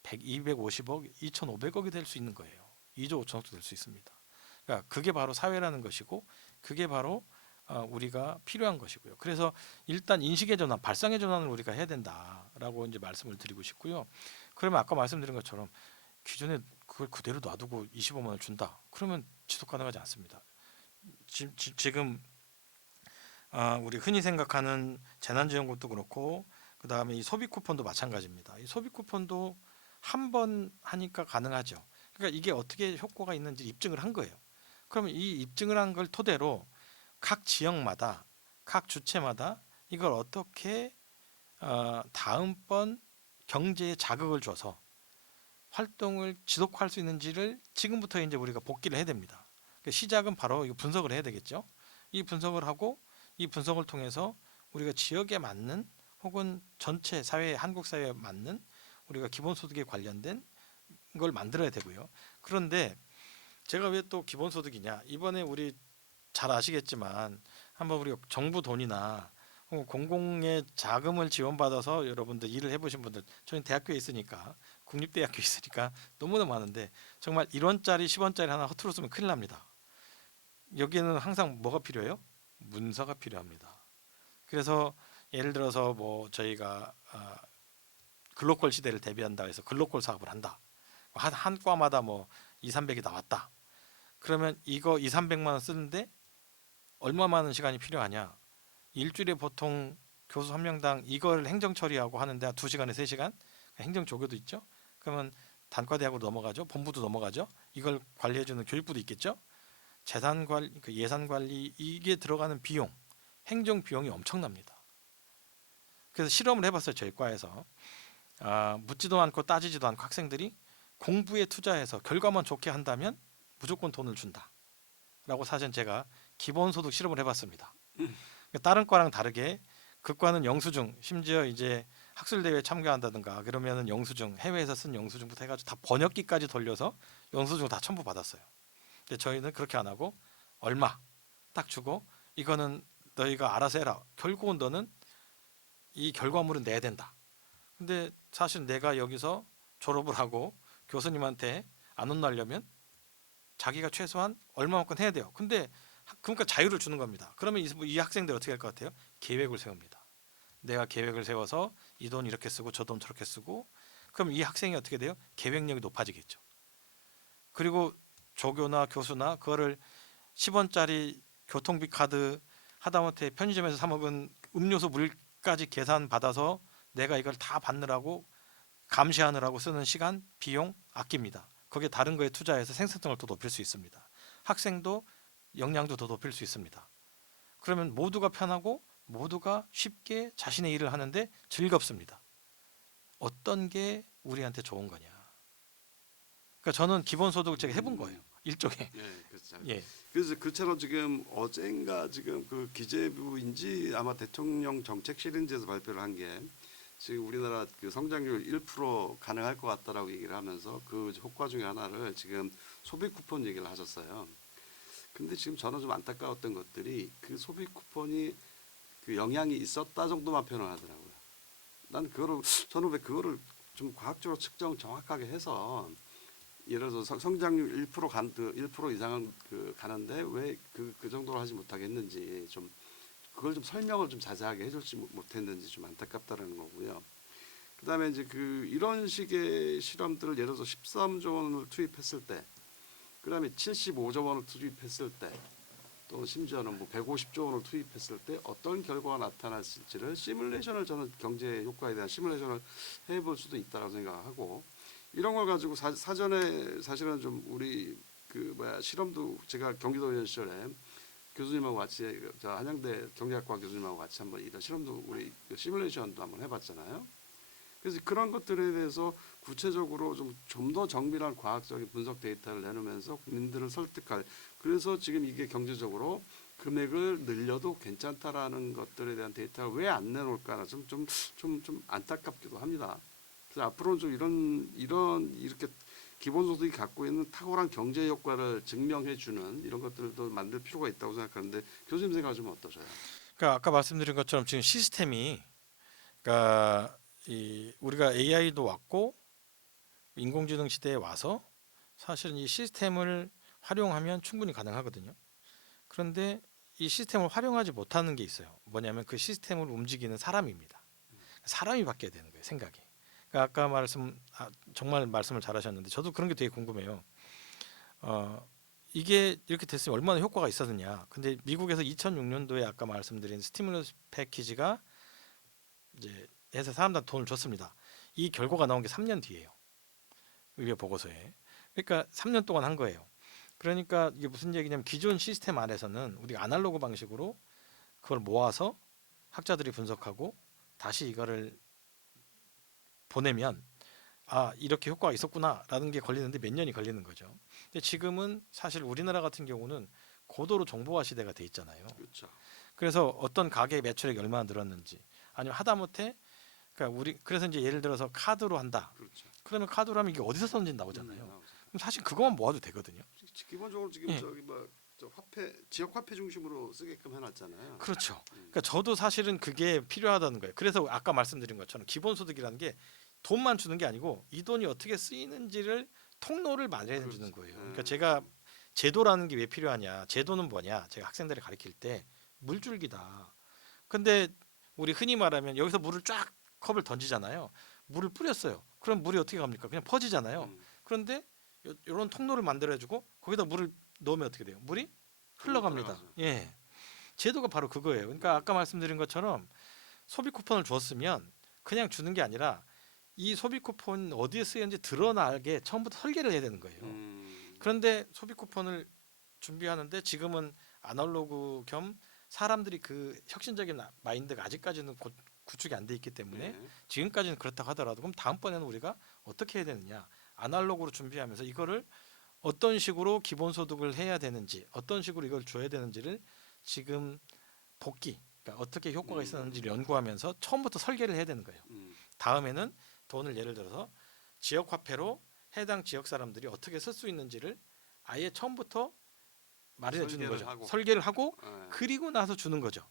100, 250억, 2,500억이 될 수 있는 거예요. 2조 5천억도 될 수 있습니다. 그러니까 그게 바로 사회라는 것이고 그게 바로 우리가 필요한 것이고요. 그래서 일단 인식의 전환, 발상의 전환을 우리가 해야 된다라고 이제 말씀을 드리고 싶고요. 그러면 아까 말씀드린 것처럼 기존에 그걸 그대로 놔두고 25만 원을 준다. 그러면 지속 가능하지 않습니다. 지금 우리 흔히 생각하는 재난지원금도 그렇고 그 다음에 이 소비 쿠폰도 마찬가지입니다. 이 소비 쿠폰도 한 번 하니까 가능하죠. 그러니까 이게 어떻게 효과가 있는지 입증을 한 거예요. 그러면 이 입증을 한 걸 토대로 각 지역마다 각 주체마다 이걸 어떻게 다음번 경제에 자극을 줘서 활동을 지속할 수 있는지를 지금부터 이제 우리가 복기를 해야 됩니다. 그러니까 시작은 바로 이 분석을 해야 되겠죠. 이 분석을 하고 이 분석을 통해서 우리가 지역에 맞는 혹은 전체 사회 한국 사회에 맞는 우리가 기본소득에 관련된 걸 만들어야 되고요. 그런데 제가 왜 또 기본소득이냐? 이번에 우리 잘 아시겠지만 한번 우리 정부 돈이나 혹은 공공의 자금을 지원받아서 여러분들 일을 해보신 분들 저는 대학교에 있으니까 국립대학교에 있으니까 너무나 많은데 정말 1원짜리 10원짜리 하나 허투루 쓰면 큰일 납니다. 여기에는 항상 뭐가 필요해요? 문서가 필요합니다. 그래서 예를 들어서 뭐 저희가 글로컬 시대를 대비한다 해서 글로컬 사업을 한다. 한 과마다 뭐 2, 300이 나왔다. 그러면 이거 2, 300만 원 쓰는데 얼마 많은 시간이 필요하냐? 일주일에 보통 교수 한 명당 이걸 행정 처리하고 하는데 한 2시간에 3시간? 행정 조교도 있죠. 그러면 단과대학으로 넘어가죠. 본부도 넘어가죠. 이걸 관리해주는 교육부도 있겠죠. 재산 관리, 그 예산 관리 이게 들어가는 비용, 행정 비용이 엄청납니다. 그래서 실험을 해봤어요. 저희 과에서 묻지도 않고 따지지도 않고 학생들이 공부에 투자해서 결과만 좋게 한다면 무조건 돈을 준다라고 사실 제가 기본소득 실험을 해봤습니다. 다른 과랑 다르게 그 과는 영수증, 심지어 이제 학술대회에 참가한다든가 그러면은 영수증, 해외에서 쓴 영수증부터 해가지고 다 번역기까지 돌려서 영수증 다 첨부 받았어요. 근데 저희는 그렇게 안 하고 얼마 딱 주고 이거는 너희가 알아서 해라. 결국은 너는 이 결과물은 내야 된다. 근데 사실 내가 여기서 졸업을 하고 교수님한테 안 혼나려면 자기가 최소한 얼마만큼 해야 돼요. 근데 그러니까 자유를 주는 겁니다. 그러면 이 학생들 어떻게 할 것 같아요? 계획을 세웁니다. 내가 계획을 세워서 이 돈 이렇게 쓰고 저 돈 저렇게 쓰고 그럼 이 학생이 어떻게 돼요? 계획력이 높아지겠죠. 그리고 조교나 교수나 그거를 10원짜리 교통비 카드 하다못해 편의점에서 사 먹은 음료수 물까지 계산 받아서 내가 이걸 다 받느라고 감시하느라고 쓰는 시간, 비용 아낍니다. 거기에 다른 거에 투자해서 생산성을 더 높일 수 있습니다. 학생도 역량도 더 높일 수 있습니다. 그러면 모두가 편하고 모두가 쉽게 자신의 일을 하는데 즐겁습니다. 어떤 게 우리한테 좋은 거냐? 그러니까 저는 기본소득 제가 해본 거예요. 일종의. 예, 그렇죠. 예. 그래서 그처럼 지금 어젠가 지금 그 기재부인지 아마 대통령 정책실인지에서 발표를 한 게 지금 우리나라 그 성장률 1% 가능할 것 같다라고 얘기를 하면서 그 효과 중에 하나를 지금 소비 쿠폰 얘기를 하셨어요. 근데 지금 저는 좀 안타까웠던 것들이 그 소비 쿠폰이 그 영향이 있었다 정도만 표현을 하더라고요. 난 그거를 저는 왜 그거를 좀 과학적으로 측정 정확하게 해서 예를 들어서 성장률 1% 1% 이상은 그 가는데 왜 그 정도로 하지 못하겠는지 좀 그걸 좀 설명을 좀 자세하게 해줄지 못했는지 좀 안타깝다라는 거고요. 그다음에 이제 그 이런 식의 실험들을 예를 들어서 13조 원을 투입했을 때, 그다음에 75조 원을 투입했을 때, 또 심지어는 뭐 150조 원을 투입했을 때 어떤 결과가 나타났을지를 시뮬레이션을 저는 경제 효과에 대한 시뮬레이션을 해볼 수도 있다라고 생각하고 이런 걸 가지고 사전에 사실은 좀 우리 그 실험도 제가 경기도의원 시절에 교수님하고 같이 저 한양대 경제학과 교수님하고 같이 한번 이런 실험도 우리 시뮬레이션도 한번 해봤잖아요. 그래서 그런 것들에 대해서 구체적으로 좀 더 정밀한 과학적인 분석 데이터를 내놓으면서 국민들을 설득할. 그래서 지금 이게 경제적으로 금액을 늘려도 괜찮다라는 것들에 대한 데이터를 왜 안 내놓을까 좀 안타깝기도 합니다. 그래서 앞으로는 좀 이런 이렇게 기본소득이 갖고 있는 탁월한 경제 효과를 증명해주는 이런 것들도 만들 필요가 있다고 생각하는데 교수님 생각 좀 어떠세요? 그러니까 아까 말씀드린 것처럼 지금 시스템이 그러니까 우리가 AI도 왔고 인공지능 시대에 와서 사실은 이 시스템을 활용하면 충분히 가능하거든요. 그런데 이 시스템을 활용하지 못하는 게 있어요. 뭐냐면 그 시스템을 움직이는 사람입니다. 사람이 바뀌어야 되는 거예요, 생각이. 그러니까 아까 정말 말씀을 잘하셨는데 저도 그런 게 되게 궁금해요. 이게 이렇게 됐으면 얼마나 효과가 있었느냐. 근데 미국에서 2006년도에 아까 말씀드린 스티뮬러스 패키지가 이제 해서 사람들한테 돈을 줬습니다. 이 결과가 나온 게 3년 뒤에요. 의회 보고서에. 그러니까 3년 동안 한 거예요. 그러니까 이게 무슨 얘기냐면 기존 시스템 안에서는 우리가 아날로그 방식으로 그걸 모아서 학자들이 분석하고 다시 이거를 보내면 아 이렇게 효과가 있었구나라는 게 걸리는데 몇 년이 걸리는 거죠. 근데 지금은 사실 우리나라 같은 경우는 고도로 정보화 시대가 돼 있잖아요. 그렇죠. 그래서 어떤 가게 매출액이 얼마나 늘었는지 아니면 하다못해 그러니까 그래서 이제 예를 들어서 카드로 한다. 그렇죠. 그러면 카드로 하면 이게 어디서 썼는지 나오잖아요. 나오죠. 그럼 사실 그것만 모아도 되거든요. 기본적으로 지금 예. 저기 저 화폐 지역 화폐 중심으로 쓰게끔 해놨잖아요. 그렇죠. 그러니까 저도 사실은 그게 필요하다는 거예요. 그래서 아까 말씀드린 것처럼 기본소득이라는 게 돈만 주는 게 아니고 이 돈이 어떻게 쓰이는지를 통로를 마련해 주는 거예요. 그러니까 제가 제도라는 게 왜 필요하냐? 제도는 뭐냐? 제가 학생들을 가르칠 때 물줄기다. 근데 우리 흔히 말하면 여기서 물을 쫙 컵을 던지잖아요. 물을 뿌렸어요. 그럼 물이 어떻게 갑니까? 그냥 퍼지잖아요. 그런데 이런 통로를 만들어주고 거기다 물을 넣으면 어떻게 돼요? 물이 흘러갑니다. 들어가죠. 예. 제도가 바로 그거예요. 그러니까 아까 말씀드린 것처럼 소비 쿠폰을 줬으면 그냥 주는 게 아니라 이 소비 쿠폰 어디에 쓰였는지 드러나게 처음부터 설계를 해야 되는 거예요. 그런데 소비 쿠폰을 준비하는데 지금은 아날로그 겸 사람들이 그 혁신적인 마인드가 아직까지는 구축이 안 돼 있기 때문에 네. 지금까지는 그렇다고 하더라도 그럼 다음번에는 우리가 어떻게 해야 되느냐 아날로그로 준비하면서 이거를 어떤 식으로 기본소득을 해야 되는지 어떤 식으로 이걸 줘야 되는지를 지금 그러니까 어떻게 효과가 있었는지를 연구하면서 처음부터 설계를 해야 되는 거예요. 다음에는 돈을 예를 들어서 지역 화폐로 해당 지역 사람들이 어떻게 쓸 수 있는지를 아예 처음부터 마련해 주는 거죠. 설계를 하고 그리고 나서 주는 거죠.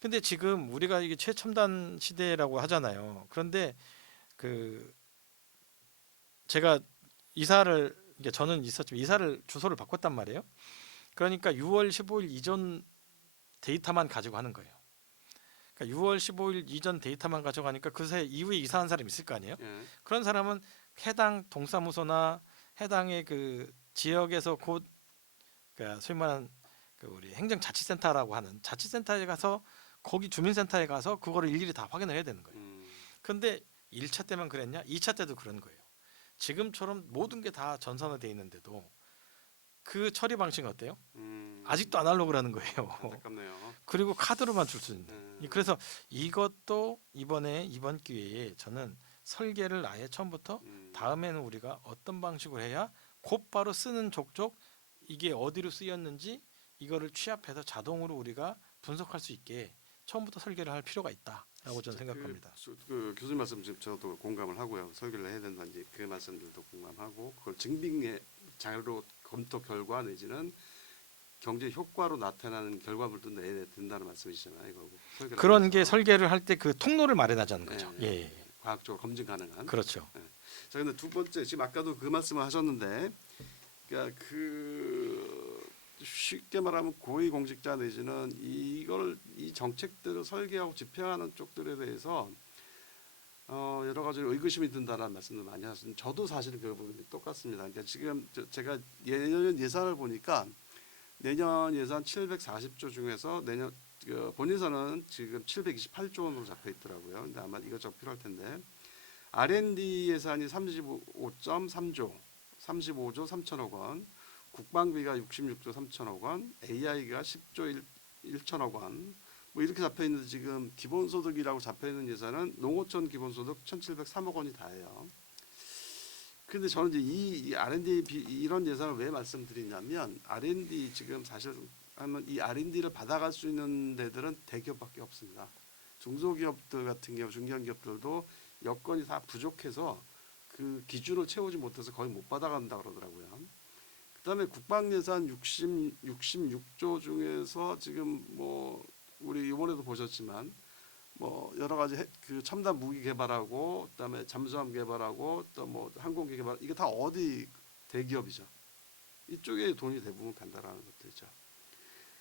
근데 지금 우리가 이게 최첨단 시대라고 하잖아요. 그런데 그 제가 이게 저는 있었지만 이사를 주소를 바꿨단 말이에요. 그러니까 6월 15일 이전 데이터만 가지고 하는 거예요. 그러니까 6월 15일 이전 데이터만 가져가니까 그새 이후에 이사한 사람이 있을 거 아니에요. 그런 사람은 해당 동사무소나 해당의 그 지역에서 곧 그러니까 소위 말하는 그 우리 행정자치센터라고 하는 자치센터에 가서 거기 주민센터에 가서 그거를 일일이 다 확인을 해야 되는 거예요. 근데 1차 때만 그랬냐? 2차 때도 그런 거예요. 지금처럼 모든 게 다 전산화돼 있는데도 그 처리 방식은 어때요? 아직도 아날로그라는 거예요. 안타깝네요. 그리고 카드로만 줄 수 있는. 그래서 이것도 이번 기회에 저는 설계를 아예 처음부터 다음에는 우리가 어떤 방식으로 해야 곧바로 쓰는 족족 이게 어디로 쓰였는지 이거를 취합해서 자동으로 우리가 분석할 수 있게 처음부터 설계를 할 필요가 있다라고 저는 생각합니다. 그 교수님 말씀 지금 저도 공감을 하고요. 설계를 해야 된다는 그 말씀들도 공감하고 그걸 증빙의 자료 검토 결과 내지는 경제 효과로 나타나는 결과물도 내야 된다는 말씀이시잖아요. 이거 그런 게 설계를 할 때 그 통로를 마련하자는 거죠. 예. 과학적으로 검증 가능한. 그렇죠. 자, 근데 두 번째 지금 아까도 그 말씀을 하셨는데, 그러니까 그 쉽게 말하면 고위공직자 내지는 이 정책들을 설계하고 집행하는 쪽들에 대해서 여러 가지 의구심이 든다는 말씀도 많이 하셨는데 저도 사실은 그 부분이 똑같습니다. 그러니까 지금 제가 내년 예산을 보니까 내년 예산 740조 중에서 내년 본 예산은 지금 728조 원으로 잡혀 있더라고요. 근데 아마 이것저것 필요할 텐데 R&D 예산이 35.3조, 35조 3천억 원, 국방비가 66조 3천억 원, AI가 10조 1천억 원, 뭐 이렇게 잡혀 있는데 지금 기본소득이라고 잡혀 있는 예산은 농어촌 기본소득 1,703억 원이 다예요. 근데 저는 이제 이 R&D 이런 예산을 왜 말씀드리냐면 R&D 지금 사실 하면 이 R&D를 받아갈 수 있는 데들은 대기업밖에 없습니다. 중소기업들 같은 경우 중견 기업들도 여건이 다 부족해서 그 기준을 채우지 못해서 거의 못 받아간다 그러더라고요. 그다음에 국방 예산 66조 중에서 지금 뭐 우리 이번에도 보셨지만 뭐 여러 가지 그 첨단 무기 개발하고 그다음에 잠수함 개발하고 또 뭐 항공기 개발 이게 다 어디 대기업이죠. 이쪽에 돈이 대부분 간다라는 것들이죠.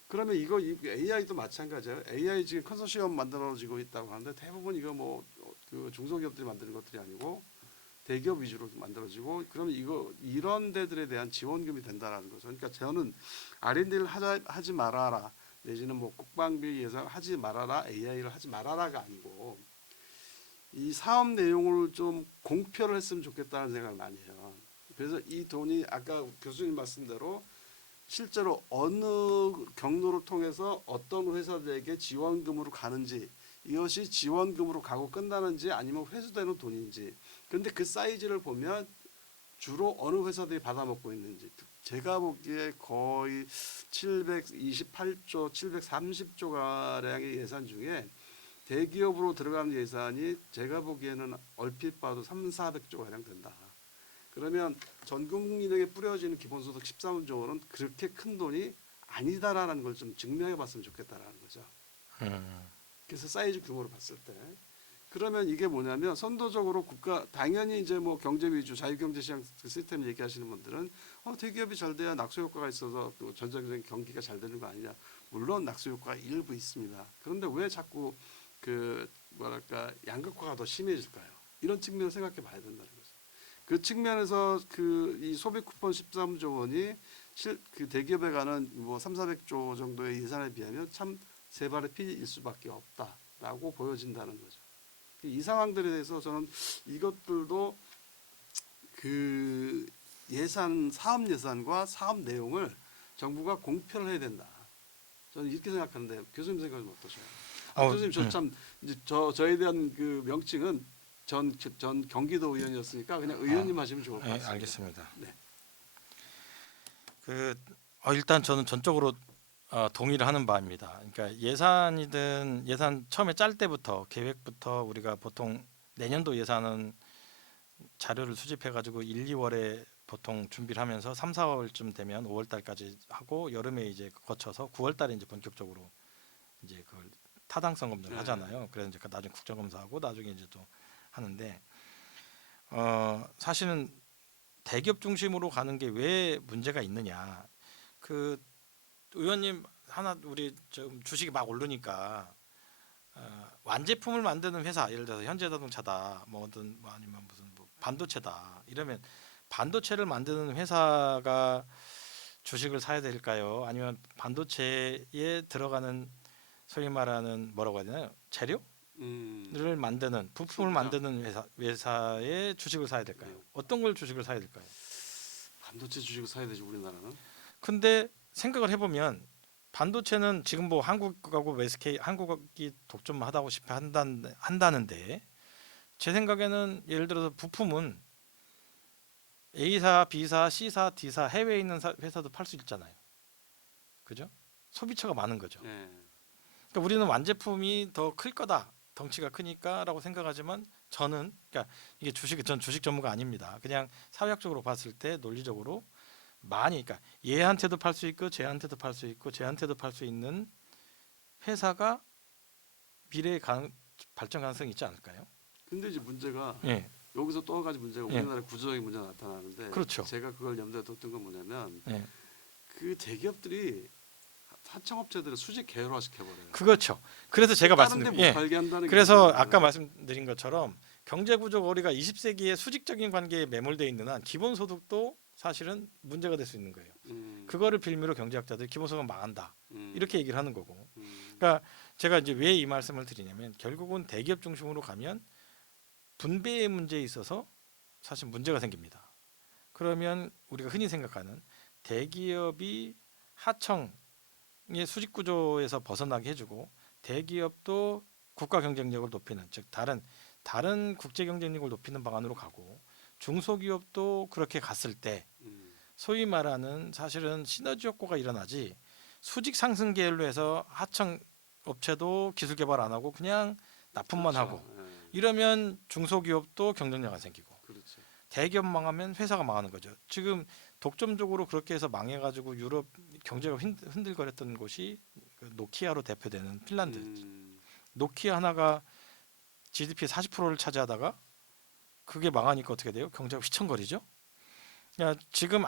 그러면 이거 AI도 마찬가지예요. AI 지금 컨소시엄 만들어지고 있다고 하는데 대부분 이거 뭐 그 중소기업들이 만드는 것들이 아니고 대기업 위주로 만들어지고 그러면 이거 이런 데들에 대한 지원금이 된다라는 거죠. 그러니까 저는 R&D를 하지 말아라 내지는 뭐 국방비 예산 하지 말아라 AI를 하지 말아라가 아니고 이 사업 내용을 좀 공표를 했으면 좋겠다는 생각을 많이 해요. 그래서 이 돈이 아까 교수님 말씀대로 실제로 어느 경로를 통해서 어떤 회사들에게 지원금으로 가는지 이것이 지원금으로 가고 끝나는지 아니면 회수되는 돈인지 그런데 그 사이즈를 보면 주로 어느 회사들이 받아먹고 있는지 제가 보기에 거의 728조, 730조 가량의 예산 중에 대기업으로 들어가는 예산이 제가 보기에는 얼핏 봐도 3,400조 가량 된다. 그러면 전 국민에게 뿌려지는 기본소득 13조 원은 그렇게 큰 돈이 아니다라는 걸 좀 증명해 봤으면 좋겠다라는 거죠. 그래서 사이즈 규모로 봤을 때 그러면 이게 뭐냐면 선도적으로 국가 당연히 이제 뭐 경제 위주 자유경제시장 시스템 얘기하시는 분들은 대기업이 잘 돼야 낙수 효과가 있어서 또 전체적인 경기가 잘 되는 거 아니냐. 물론 낙수 효과가 일부 있습니다. 그런데 왜 자꾸 그 뭐랄까 양극화가 더 심해질까요? 이런 측면을 생각해 봐야 된다는 거죠. 그 측면에서 그 이 소비 쿠폰 13조 원이 그 대기업에 가는 뭐 3,400조 정도의 예산에 비하면 참 세 발의 피일 수밖에 없다라고 보여진다는 거죠. 이 상황들에 대해서 저는 이것들도 그 사업 예산과 사업 내용을 정부가 공표를 해야 된다. 저는 이렇게 생각하는데 교수님 생각은 어떠세요? 교수님 저참 이제 저에 대한 그 명칭은 전 경기도 의원이었으니까 그냥 의원님 하시면 좋을 것 같습니다. 네, 알겠습니다. 네. 일단 저는 전적으로 동의를 하는 바입니다. 그러니까 예산이든 예산 처음에 짤 때부터 계획부터 우리가 보통 내년도 예산은 자료를 수집해 가지고 1, 2월에 보통 준비를 하면서 3, 4월쯤 되면 5월 달까지 하고 여름에 이제 거쳐서 9월 달에 이제 본격적으로 이제 그걸 타당성 검증을 하잖아요. 그래서 이제 나중에 국정감사하고 나중에 이제 또 하는데 사실은 대기업 중심으로 가는 게 왜 문제가 있느냐. 그 의원님 하나 우리 좀 주식이 막 오르니까 완제품을 만드는 회사 예를 들어서 현대자동차다 뭐든 뭐 아니면 무슨 뭐 반도체다 이러면 반도체를 만드는 회사가 주식을 사야 될까요? 아니면 반도체에 들어가는 소위 말하는 뭐라고 해야 되나요? 재료를 만드는 부품을 만드는 회사의 주식을 사야 될까요? 어떤 걸 주식을 사야 될까요? 반도체 주식을 사야 되지 우리나라는. 근데 생각을 해보면 반도체는 지금 뭐 한국하고 SK 한국이 독점하다고 싶어 한다는데 제 생각에는 예를 들어서 부품은 A사, B사, C사, D사 해외에 있는 회사도 팔 수 있잖아요. 그죠? 소비처가 많은 거죠. 네. 그러니까 우리는 완제품이 더 클 거다. 덩치가 크니까라고 생각하지만 저는 그러니까 이게 전 주식 전문가 아닙니다. 그냥 사회학적으로 봤을 때 논리적으로 많이 그러니까 얘한테도 팔 수 있고 쟤한테도 팔 수 있고 쟤한테도 팔 수 있는 회사가 미래의 발전 가능성이 있지 않을까요? 근데 이제 문제가 예. 여기서 또 한 가지 문제가 예. 우리나라의 구조적인 문제가 나타나는데 그렇죠. 제가 그걸 염두에 뒀던 건 뭐냐면 예. 그 대기업들이 하청업체들을 수직 계열화 시켜버려요. 그렇죠. 그래서 제가 다른 데 말씀드린 못 팔게 한다는 게 그래서 문제예요. 아까 말씀드린 것처럼 경제 구조 우리가 20세기의 수직적인 관계에 매몰되어 있는 한 기본 소득도 사실은 문제가 될 수 있는 거예요. 그거를 빌미로 경제학자들이 기본 소득은 망한다. 이렇게 얘기를 하는 거고. 그러니까 제가 이제 왜 이 말씀을 드리냐면 결국은 대기업 중심으로 가면 분배의 문제에 있어서 사실 문제가 생깁니다. 그러면 우리가 흔히 생각하는 대기업이 하청을 수직 구조에서 벗어나게 해주고 대기업도 국가 경쟁력을 높이는 즉 다른 국제 경쟁력을 높이는 방안으로 가고 중소기업도 그렇게 갔을 때 소위 말하는 사실은 시너지 효과가 일어나지 수직 상승 계열로 해서 하청 업체도 기술 개발 안 하고 그냥 납품만 그렇죠. 하고 이러면 중소기업도 경쟁력 안 생기고 그렇죠. 대기업 망하면 회사가 망하는 거죠. 지금 독점적으로 그렇게 해서 망해가지고 유럽 경제가 흔들거렸던 곳이 그 노키아로 대표되는 핀란드. 노키아 하나가 GDP 40%를 차지하다가 그게 망하니까 어떻게 돼요? 경제가 휘청거리죠. 그러니까 지금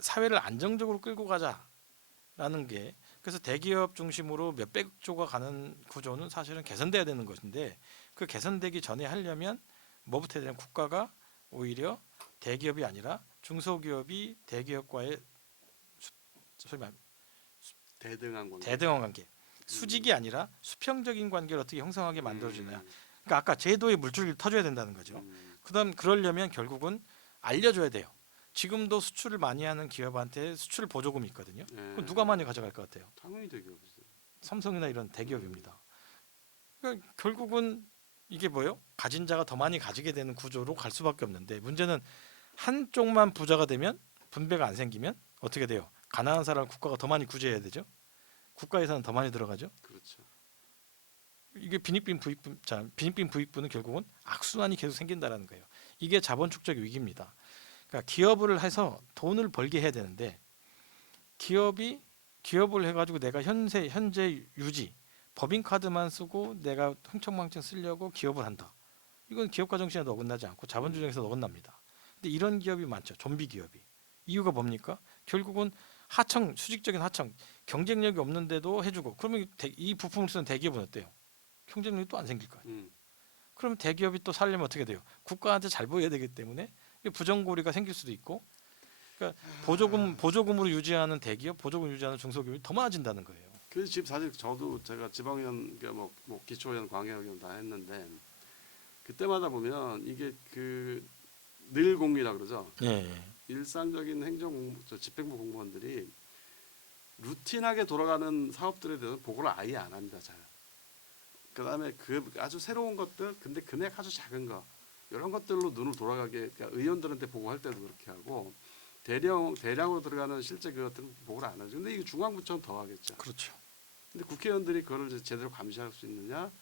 사회를 안정적으로 끌고 가자라는 게 그래서 대기업 중심으로 몇백조가 가는 구조는 사실은 개선돼야 되는 것인데 그 개선되기 전에 하려면 뭐부터 해야 되냐 국가가 오히려 대기업이 아니라 중소기업이 대기업과의 소위 말하면 대등한 관계. 대등한 관계 수직이 아니라 수평적인 관계를 어떻게 형성하게 만들어주느냐 그러니까 아까 제도의 물줄기를 터줘야 된다는 거죠. 그다음 그러려면 결국은 알려줘야 돼요. 지금도 수출을 많이 하는 기업한테 수출 보조금이 있거든요. 그럼 누가 많이 가져갈 것 같아요? 당연히 대기업이죠. 삼성이나 이런 대기업입니다. 그러니까 결국은 이게 뭐예요? 가진 자가 더 많이 가지게 되는 구조로 갈 수밖에 없는데 문제는 한쪽만 부자가 되면 분배가 안 생기면 어떻게 돼요? 가난한 사람을 국가가 더 많이 구제해야 되죠. 국가 예산은 더 많이 들어가죠. 그렇죠. 이게 빈익빈 부익부는 결국은 악순환이 계속 생긴다라는 거예요. 이게 자본 축적 위기입니다. 그러니까 기업을 해서 돈을 벌게 해야 되는데 기업을 해가지고 내가 현재 유지 법인카드만 쓰고 내가 흥청망청 쓰려고 기업을 한다. 이건 기업가 정신에도 어긋나지 않고 자본주의에서 어긋납니다. 근데 이런 기업이 많죠. 좀비 기업이. 이유가 뭡니까? 결국은 수직적인 하청, 경쟁력이 없는데도 해주고 그러면 이 부품을 쓰는 대기업은 어때요? 경쟁력이 또 안 생길 거 아니에요. 그러면 대기업이 또 살려면 어떻게 돼요? 국가한테 잘 보여야 되기 때문에 부정고리가 생길 수도 있고 그러니까 보조금으로 유지하는 대기업, 보조금 유지하는 중소기업이 더 많아진다는 거예요. 그래서 지금 사실 저도 제가 지방의원 그러니까 뭐 기초의원, 광역의원 다 했는데 그때마다 보면 이게 그 늘 공리라 그러죠. 예. 일상적인 집행부 공무원들이 루틴하게 돌아가는 사업들에 대해서 보고를 아예 안 합니다. 잘. 그다음에 그 아주 새로운 것들, 근데 금액 아주 작은 거 이런 것들로 눈을 돌아가게 그러니까 의원들한테 보고할 때도 그렇게 하고 대량으로 들어가는 실제 그것들은 보고를 안 하죠. 근데 이게 중앙부처는 더 하겠죠. 그렇죠. 근데 국회의원들이 그걸 이제 제대로 감시할 수 있느냐?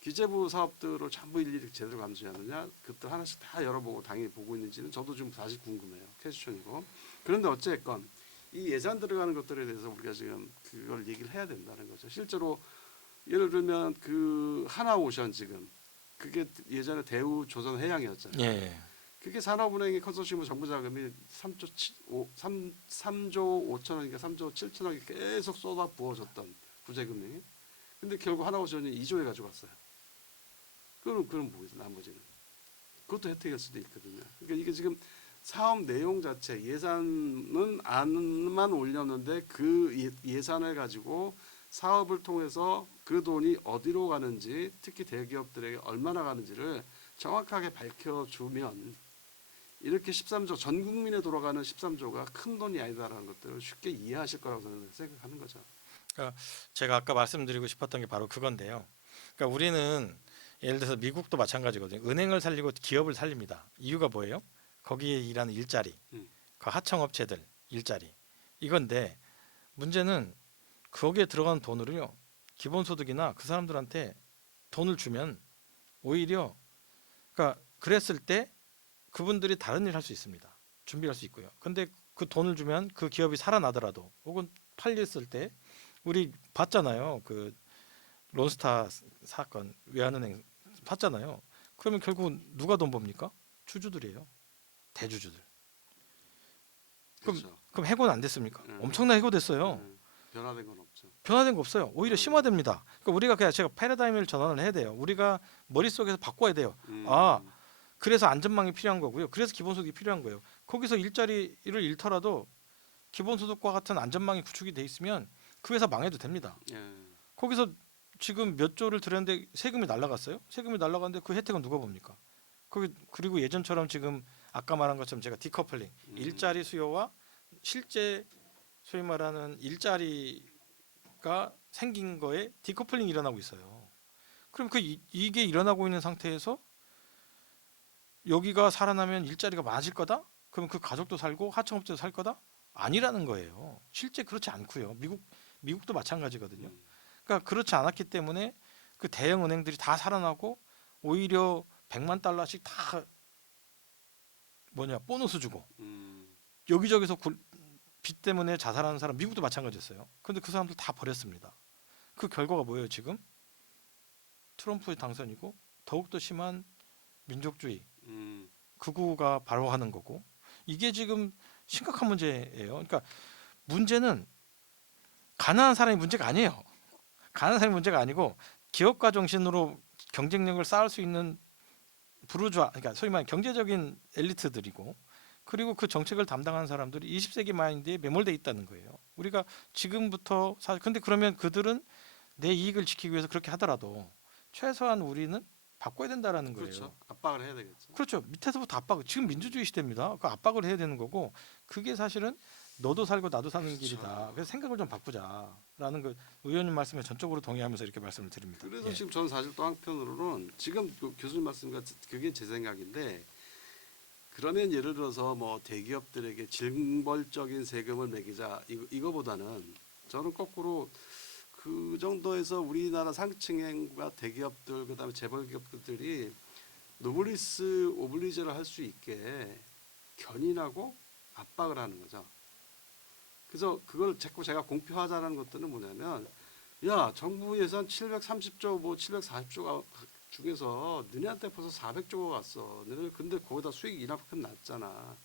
기재부 사업들을 전부 일일이 제대로 감시하느냐? 그것들 하나씩 다 열어보고 당연히 보고 있는지는 저도 좀 사실 궁금해요. 퀘스천이고. 그런데 어쨌건 이 예산 들어가는 것들에 대해서 우리가 지금 그걸 얘기를 해야 된다는 거죠. 실제로 예를 들면 그 하나오션 지금 그게 예전에 대우 조선해양이었잖아요. 예. 그게 산업은행의 컨소시엄 정부 자금이 3조 5천 원인가 3조 7천 원이 계속 쏟아 부어졌던 구제금이. 근데 결국 하나오션이 2조에 가져갔어요. 그럼 뭐겠어 나머지는. 그것도 혜택일 수도 있거든요. 그러니까 이게 지금 사업 내용 자체 예산은 안만 올렸는데 그 예산을 가지고 사업을 통해서 그 돈이 어디로 가는지 특히 대기업들에게 얼마나 가는지를 정확하게 밝혀주면 이렇게 13조 전 국민에 돌아가는 13조가 큰 돈이 아니다라는 것들을 쉽게 이해하실 거라고 저는 생각하는 거죠. 그러니까 제가 아까 말씀드리고 싶었던 게 바로 그건데요. 그러니까 우리는 예를 들어서 미국도 마찬가지거든요. 은행을 살리고 기업을 살립니다. 이유가 뭐예요? 거기에 일하는 일자리, 그 하청업체들 일자리 이건데 문제는 거기에 들어가는 돈으로요. 기본소득이나 그 사람들한테 돈을 주면 오히려 그러니까 그랬을 때 그분들이 다른 일 할 수 있습니다. 준비할 수 있고요. 근데 그 돈을 주면 그 기업이 살아나더라도 혹은 팔렸을 때 우리 봤잖아요. 그 론스타 사건 외환은행 봤잖아요. 그러면 결국 누가 돈 법니까? 주주들이에요. 대주주들. 그렇죠. 그럼 해고는 안 됐습니까? 엄청나게 해고됐어요. 변화된 건 없죠. 변화된 거 없어요. 오히려 심화됩니다. 그러니까 우리가 그냥 제가 패러다임을 전환을 해야 돼요. 우리가 머릿속에서 바꿔야 돼요. 그래서 안전망이 필요한 거고요. 그래서 기본소득이 필요한 거예요. 거기서 일자리를 잃더라도 기본소득과 같은 안전망이 구축이 돼 있으면 그 회사 망해도 됩니다. 거기서 지금 몇 조를 들였는데 세금이 날라갔어요. 세금이 날라갔는데 그 혜택은 누가 봅니까? 그리고 예전처럼 지금 아까 말한 것처럼 제가 디커플링 일자리 수요와 실제 소위 말하는 일자리 가 생긴 거에 디커플링이 일어나고 있어요. 그럼 이게 일어나고 있는 상태에서 여기가 살아나면 일자리가 많아질 거다? 그럼 그 가족도 살고 하청업체도 살 거다? 아니라는 거예요. 실제 그렇지 않고요. 미국도 마찬가지거든요. 음, 그러니까 그렇지 않았기 때문에 그 대형 은행들이 다 살아나고 오히려 100만 달러씩 다 보너스 주고 음, 여기저기서 빚 때문에 자살하는 사람 미국도 마찬가지였어요. 근데 그 사람들 다 버렸습니다. 그 결과가 뭐예요, 지금? 트럼프의 당선이고 더욱더 심한 민족주의 음, 극우가 발효하는 거고 이게 지금 심각한 문제예요. 그러니까 문제는 가난한 사람이 문제가 아니에요. 가난한 사람이 문제가 아니고 기업가 정신으로 경쟁력을 쌓을 수 있는 부르주아, 그러니까 소위 말하는 경제적인 엘리트들이고 그리고 그 정책을 담당하는 사람들이 20세기 마인드에 매몰돼 있다는 거예요. 우리가 지금부터 근데 그러면 그들은 내 이익을 지키기 위해서 그렇게 하더라도 최소한 우리는 바꿔야 된다라는 거예요. 그렇죠. 압박을 해야 되겠죠. 그렇죠. 밑에서부터 압박. 지금 민주주의 시대입니다. 그 압박을 해야 되는 거고 그게 사실은 너도 살고 나도 사는 그렇죠. 길이다. 그래서 생각을 좀 바꾸자라는 그 의원님 말씀에 전적으로 동의하면서 이렇게 말씀을 드립니다. 그래서 예. 지금 저는 사실 또 한편으로는 지금 그 교수님 말씀과 그게 제 생각인데 그러면 예를 들어서 뭐 대기업들에게 징벌적인 세금을 매기자 이거보다는 저는 거꾸로 그 정도에서 우리나라 상층행과 대기업들 그다음에 재벌기업들이 노블리스 오블리제를 할 수 있게 견인하고 압박을 하는 거죠. 그래서 그걸 자꾸 제가 공표하자라는 것들은 뭐냐면 야 정부 예산 730조 뭐 740조가 중에서 너네한테 벌써 400조가 갔어. 너네 근데 거기다 수익 이만큼 났잖아.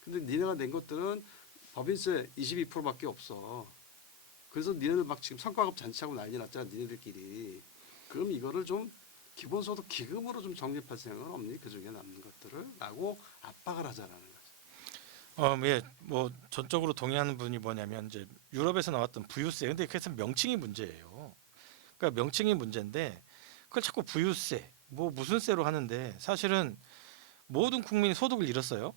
근데 니네가 낸 것들은 법인세 22%밖에 없어. 그래서 니네들 막 지금 성과급 잔치하고 난리 났잖아. 니네들끼리. 그럼 이거를 좀 기본소득 기금으로 좀 적립할 생각은 없니? 그 중에 남는 것들을 라고 압박을 하자라는 거죠. 예, 뭐 전적으로 동의하는 분이 뭐냐면 이제 유럽에서 나왔던 부유세. 근데 그래서 명칭이 문제예요. 그러니까 명칭이 문제인데 그걸 자꾸 부유세, 뭐 무슨 세로 하는데 사실은 모든 국민이 소득을 잃었어요.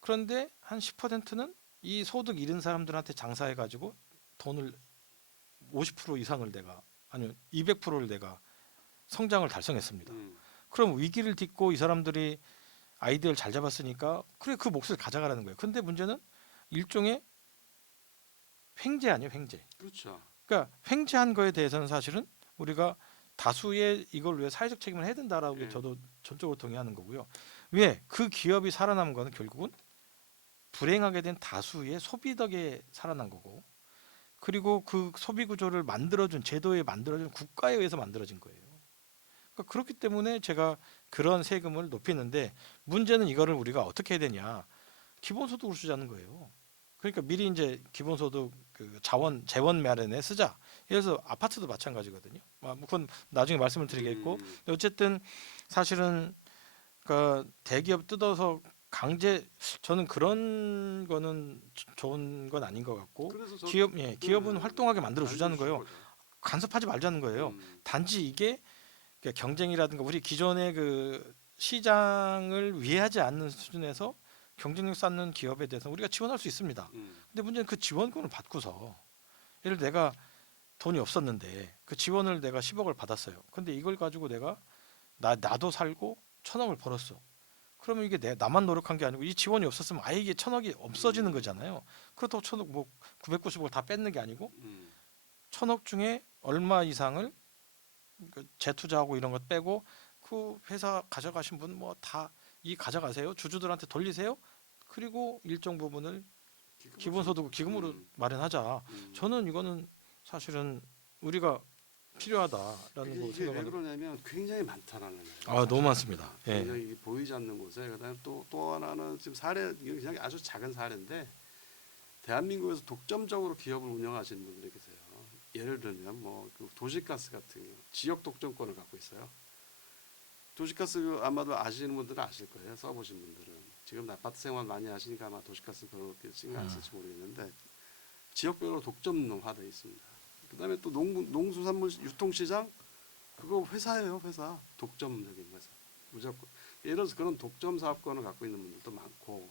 그런데 한 10%는 이 소득 잃은 사람들한테 장사해 가지고 돈을 50% 이상을 내가 아니면 200%를 내가 성장을 달성했습니다. 음, 그럼 위기를 딛고 이 사람들이 아이디어를 잘 잡았으니까 그래 그 몫을 가져가라는 거예요. 근데 문제는 일종의 횡재 아니에요, 횡재. 그렇죠. 그러니까 횡재한 거에 대해서는 사실은 우리가 다수의 이걸 위해 사회적 책임을 해야 된다라고 예. 저도 전적으로 동의하는 거고요. 왜? 그 기업이 살아남은 거는 결국은 불행하게 된 다수의 소비 덕에 살아난 거고 그리고 그 소비 구조를 만들어준 제도에 만들어준 국가에 의해서 만들어진 거예요. 그러니까 그렇기 때문에 제가 그런 세금을 높이는데 문제는 이거를 우리가 어떻게 해야 되냐? 기본소득으로 쓰자는 거예요. 그러니까 미리 이제 기본소득 그 재원 마련에 쓰자. 예를 들어서 아파트도 마찬가지거든요. 뭐 그건 나중에 말씀을 드리겠고 어쨌든 사실은 그 대기업 뜯어서 강제 저는 그런 거는 좋은 건 아닌 것 같고 그래서 기업은 활동하게 만들어 주자는 거예요. 거죠. 간섭하지 말자는 거예요. 단지 이게 경쟁이라든가 우리 기존의 그 시장을 위해하지 않는 수준에서 경쟁력 쌓는 기업에 대해서 우리가 지원할 수 있습니다. 근데 문제는 그 지원금을 받고서 예를 들어 내가 돈이 없었는데 그 지원을 내가 10억을 받았어요. 근데 이걸 가지고 내가 나도 살고 1,000억을 벌었어. 그러면 이게 나만 노력한 게 아니고 이 지원이 없었으면 아예 이게 1,000억이 없어지는 거잖아요. 그렇다고 1,000억 뭐 990억을 다 뺏는 게 아니고 1,000억 중에 얼마 이상을 그 재투자하고 이런 것 빼고 그 회사 가져가신 분 뭐 다 이 가져가세요. 주주들한테 돌리세요. 그리고 일정 부분을 기본소득 기금으로 마련하자. 저는 이거는 사실은 우리가 필요하다라는 거 이게 왜 생각합니다. 그러냐면 굉장히 많다라는 거예요. 아 너무 많습니다. 예. 굉장히 보이지 않는 곳에 그다음에 또 하나는 지금 사례 이게 그냥 아주 작은 사례인데 대한민국에서 독점적으로 기업을 운영하시는 분들이 계세요. 예를 들면 뭐그 도시가스 같은 경우 지역 독점권을 갖고 있어요. 도시가스 아마도 아시는 분들은 아실 거예요. 써보신 분들은 지금 아파트 생활 많이 하시니까 아마 도시가스 그렇게 신경 안 쓸지 모르겠는데 지역별로 독점화되어 있습니다. 그다음에 또 농수산물 유통시장 그거 회사예요, 회사. 독점적인 회사. 무조건. 예를 들어서 그런 독점 사업권을 갖고 있는 분들도 많고.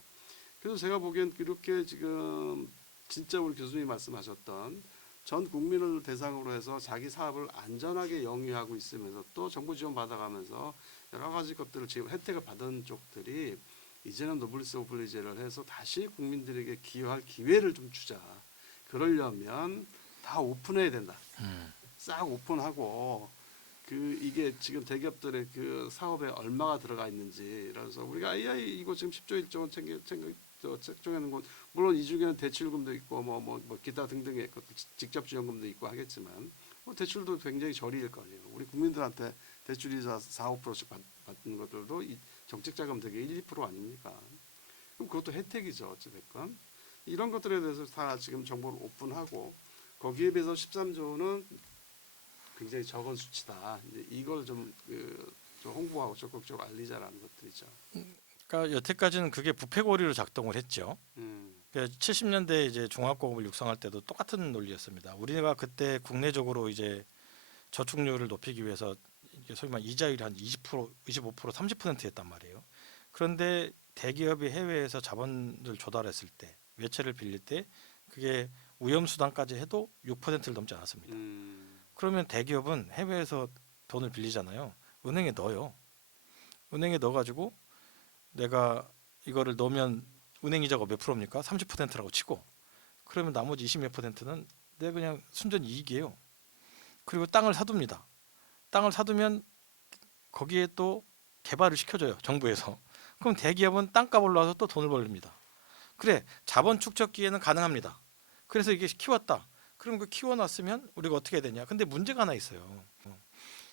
그래서 제가 보기엔 이렇게 지금 진짜 우리 교수님이 말씀하셨던 전 국민을 대상으로 해서 자기 사업을 안전하게 영위하고 있으면서 또 정부 지원 받아가면서 여러 가지 것들을 지금 혜택을 받은 쪽들이 이제는 노블리스 오블리제를 해서 다시 국민들에게 기여할 기회를 좀 주자. 그러려면 다 오픈해야 된다. 싹 오픈하고 이게 지금 대기업들의 그 사업에 얼마가 들어가 있는지 그래서 우리가 AI 이거 지금 10조 1조 책정하는 건 물론 이 중에는 대출금도 있고 뭐 기타 등등의 것도 직접 지원금도 있고 하겠지만 대출도 굉장히 저리일 거 아니에요. 우리 국민들한테 대출이자 4~5%씩 받는 것들도 이 정책 자금 되게 1~2% 아닙니까? 그럼 그것도 혜택이죠. 어찌됐건 이런 것들에 대해서 다 지금 정보를 오픈하고 거기에 비해서 13조는 굉장히 적은 수치다. 이제 이걸 좀 홍보하고 적극적으로 알리자라는 것들이죠. 그러니까 여태까지는 그게 부패고리로 작동을 했죠. 음, 그러니까 70년대 이제 종합고금을 육성할 때도 똑같은 논리였습니다. 우리가 그때 국내적으로 이제 저축률을 높이기 위해서 이게 소위 말 이자율이 한 20%, 25%, 30%였단 말이에요. 그런데 대기업이 해외에서 자본을 조달했을 때 외채를 빌릴 때 그게 위험수단까지 해도 6%를 넘지 않았습니다. 그러면 대기업은 해외에서 돈을 빌리잖아요. 은행에 넣어요. 은행에 넣어가지고 내가 이거를 넣으면 은행 이자가 몇 프로입니까? 30%라고 치고 그러면 나머지 20몇 %는 내가 그냥 순전 이익이에요. 그리고 땅을 사둡니다. 땅을 사두면 거기에 또 개발을 시켜줘요. 정부에서. 그럼 대기업은 땅값 올라와서 또 돈을 벌립니다. 그래 자본 축적기에는 가능합니다. 그래서 이게 키웠다. 그럼 그 키워놨으면 우리가 어떻게 해야 되냐? 근데 문제가 하나 있어요.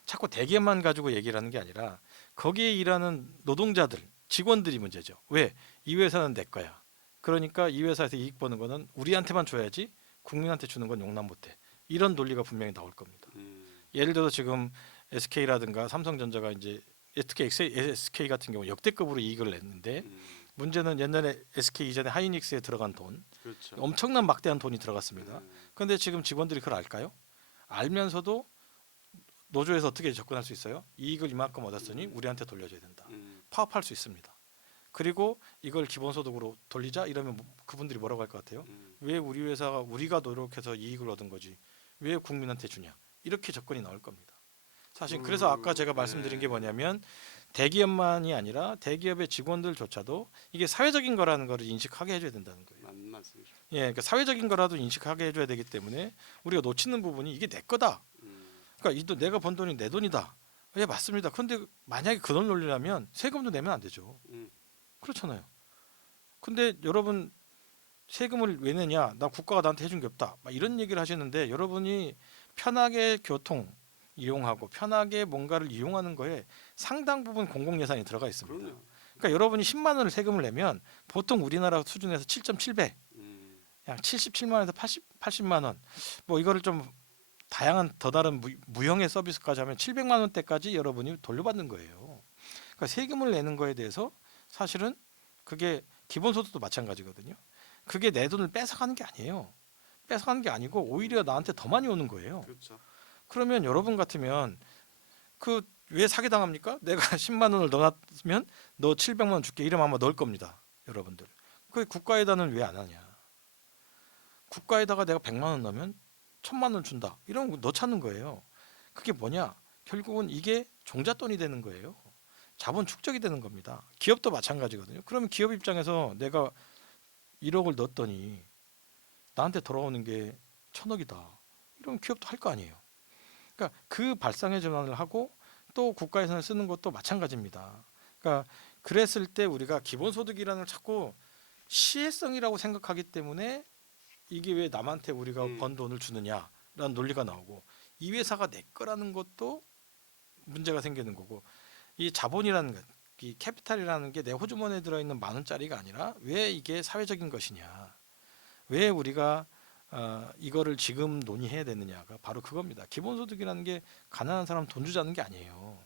자꾸 대기업만 가지고 얘기를 하는 게 아니라 거기에 일하는 노동자들, 직원들이 문제죠. 왜? 이 회사는 내 거야. 그러니까 이 회사에서 이익 버는 거는 우리한테만 줘야지 국민한테 주는 건 용납 못해. 이런 논리가 분명히 나올 겁니다. 예를 들어서 지금 SK라든가 삼성전자가 이제 특히 SK 같은 경우 역대급으로 이익을 냈는데 문제는 옛날에 SK 이전에 하이닉스에 들어간 돈 그렇죠. 엄청난 막대한 돈이 들어갔습니다. 그런데 지금 직원들이 그걸 알까요? 알면서도 노조에서 어떻게 접근할 수 있어요? 이익을 이만큼 얻었으니 우리한테 돌려줘야 된다. 파업할 수 있습니다. 그리고 이걸 기본소득으로 돌리자 이러면 그분들이 뭐라고 할 것 같아요? 왜 우리 회사가 우리가 노력해서 이익을 얻은 거지 왜 국민한테 주냐 이렇게 접근이 나올 겁니다. 사실 그래서 아까 제가 말씀드린 게 뭐냐면 대기업만이 아니라 대기업의 직원들조차도 이게 사회적인 거라는 거를 인식하게 해줘야 된다는 거예요. 맞는 말씀이죠. 예, 그러니까 사회적인 거라도 인식하게 해줘야 되기 때문에 우리가 놓치는 부분이 이게 내 거다. 그러니까 이 돈 내가 번 돈이 내 돈이다. 예, 맞습니다. 그런데 만약에 그런 논리라면 세금도 내면 안 되죠. 그렇잖아요. 근데 여러분 세금을 왜 내냐? 나 국가가 나한테 해준 게 없다. 막 이런 얘기를 하시는데 여러분이 편하게 교통 이용하고 편하게 뭔가를 이용하는 거에 상당 부분 공공 예산이 들어가 있습니다. 그럼요. 그러니까 여러분이 10만 원을 세금을 내면 보통 우리나라 수준에서 7.7배, 약 77만 원에서 80만 원. 뭐 이거를 좀 다양한 더 다른 무형의 서비스까지 하면 700만 원대까지 여러분이 돌려받는 거예요. 그러니까 세금을 내는 거에 대해서 사실은 그게 기본소득도 마찬가지거든요. 그게 내 돈을 뺏어가는 게 아니에요. 뺏어가는 게 아니고 오히려 나한테 더 많이 오는 거예요. 그렇죠. 그러면 여러분 같으면 그 왜 사기 당합니까? 내가 10만 원을 넣어놨으면 너 700만 원 줄게 이러면 아마 넣을 겁니다. 여러분들. 그 국가에다는 왜 안 하냐? 국가에다가 내가 100만 원 넣으면 1000만 원 준다. 이런 거 넣자는 거예요. 그게 뭐냐? 결국은 이게 종잣돈이 되는 거예요. 자본 축적이 되는 겁니다. 기업도 마찬가지거든요. 그러면 기업 입장에서 내가 1억을 넣었더니 나한테 돌아오는 게 1000억이다. 이러면 기업도 할 거 아니에요. 그러니까 그 발상의 전환을 하고 또 국가 예산을 쓰는 것도 마찬가지입니다. 그러니까 그랬을 때 우리가 기본소득이라는 걸 자꾸 시혜성이라고 생각하기 때문에 이게 왜 남한테 우리가 번 돈을 주느냐라는 논리가 나오고 이 회사가 내 거라는 것도 문제가 생기는 거고 이 자본이라는 것, 이 캐피탈이라는 게 내 호주머니에 들어있는 10,000원짜리가 아니라 왜 이게 사회적인 것이냐 왜 우리가 이거를 지금 논의해야 되느냐가 바로 그겁니다. 기본소득이라는 게 가난한 사람 돈 주자는 게 아니에요.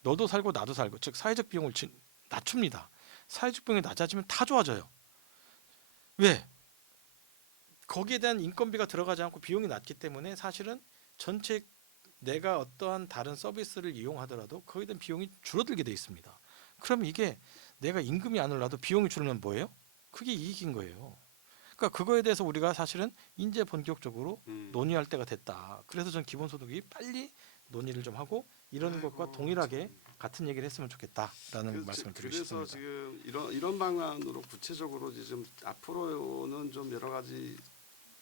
너도 살고 나도 살고 즉 사회적 비용을 낮춥니다. 사회적 비용이 낮아지면 다 좋아져요. 왜? 거기에 대한 인건비가 들어가지 않고 비용이 낮기 때문에 사실은 전체 내가 어떠한 다른 서비스를 이용하더라도 거기에 대한 비용이 줄어들게 돼 있습니다. 그럼 이게 내가 임금이 안 올라도 비용이 줄면 뭐예요? 그게 이익인 거예요. 그러니까 그거에 대해서 우리가 사실은 이제 본격적으로 음. 논의할 때가 됐다. 그래서 전 기본소득이 빨리 논의를 좀 하고 이런 아이고, 것과 동일하게 참. 같은 얘기를 했으면 좋겠다라는 말씀을 드리고 그래서 싶습니다. 지금 이런 방안으로 구체적으로 이제 좀 앞으로는 좀 여러 가지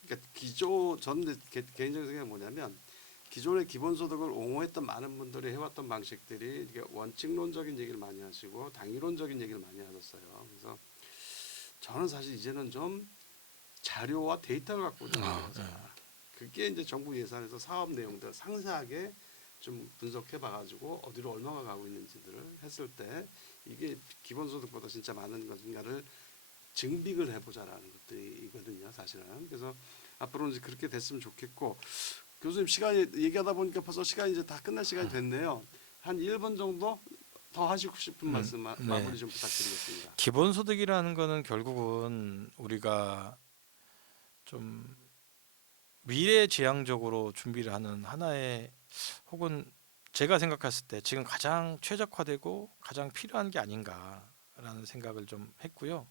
그러니까 저는 개인적인 생각이 뭐냐면 기존의 기본소득을 옹호했던 많은 분들이 해왔던 방식들이 이게 원칙론적인 얘기를 많이 하시고 당위론적인 얘기를 많이 하셨어요. 그래서 저는 사실 이제는 좀 자료와 데이터를 갖고 좀 아, 얘기하자. 그게 이제 정부 예산에서 사업 내용들 상세하게 좀 분석해 봐가지고 어디로 얼마가 가고 있는지들을 했을 때 이게 기본소득보다 진짜 많은 것인가를 증빙을 해보자라는 것들이거든요, 사실은. 그래서 앞으로는 이제 그렇게 됐으면 좋겠고 교수님 시간이 얘기하다 보니까 벌써 시간이 이제 다 끝날 시간이 됐네요. 한 1분 정도 더 하시고 싶은 말씀 네. 마무리 좀 부탁드리겠습니다. 기본소득이라는 거는 결국은 우리가 좀 미래지향적으로 준비를 하는 하나의 혹은 제가 생각했을 때 지금 가장 최적화되고 가장 필요한 게 아닌가라는 생각을 좀 했고요.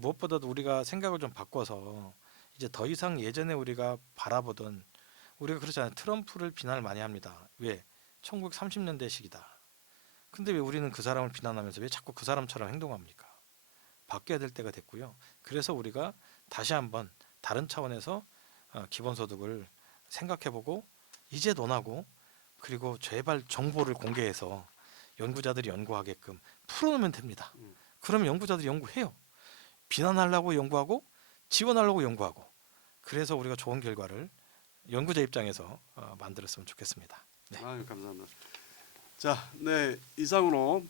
무엇보다도 우리가 생각을 좀 바꿔서 이제 더 이상 예전에 우리가 바라보던 우리가 그렇잖아요. 트럼프를 비난을 많이 합니다. 왜? 1930년대식이다. 근데 왜 우리는 그 사람을 비난하면서 왜 자꾸 그 사람처럼 행동합니까? 바뀌어야 될 때가 됐고요. 그래서 우리가 다시 한번 다른 차원에서 기본소득을 생각해보고 이제 논하고 그리고 제발 정보를 공개해서 연구자들이 연구하게끔 풀어놓으면 됩니다. 그러면 연구자들이 연구해요. 비난하려고 연구하고 지원하려고 연구하고 그래서 우리가 좋은 결과를 연구자 입장에서 만들었으면 좋겠습니다. 네. 아유, 감사합니다. 자, 네 이상으로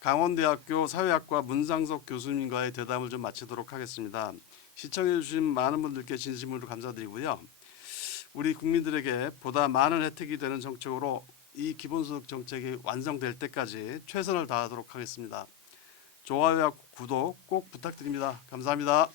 강원대학교 사회학과 문상석 교수님과의 대담을 좀 마치도록 하겠습니다. 시청해주신 많은 분들께 진심으로 감사드리고요. 우리 국민들에게 보다 많은 혜택이 되는 정책으로 이 기본소득 정책이 완성될 때까지 최선을 다하도록 하겠습니다. 좋아요와 구독 꼭 부탁드립니다. 감사합니다.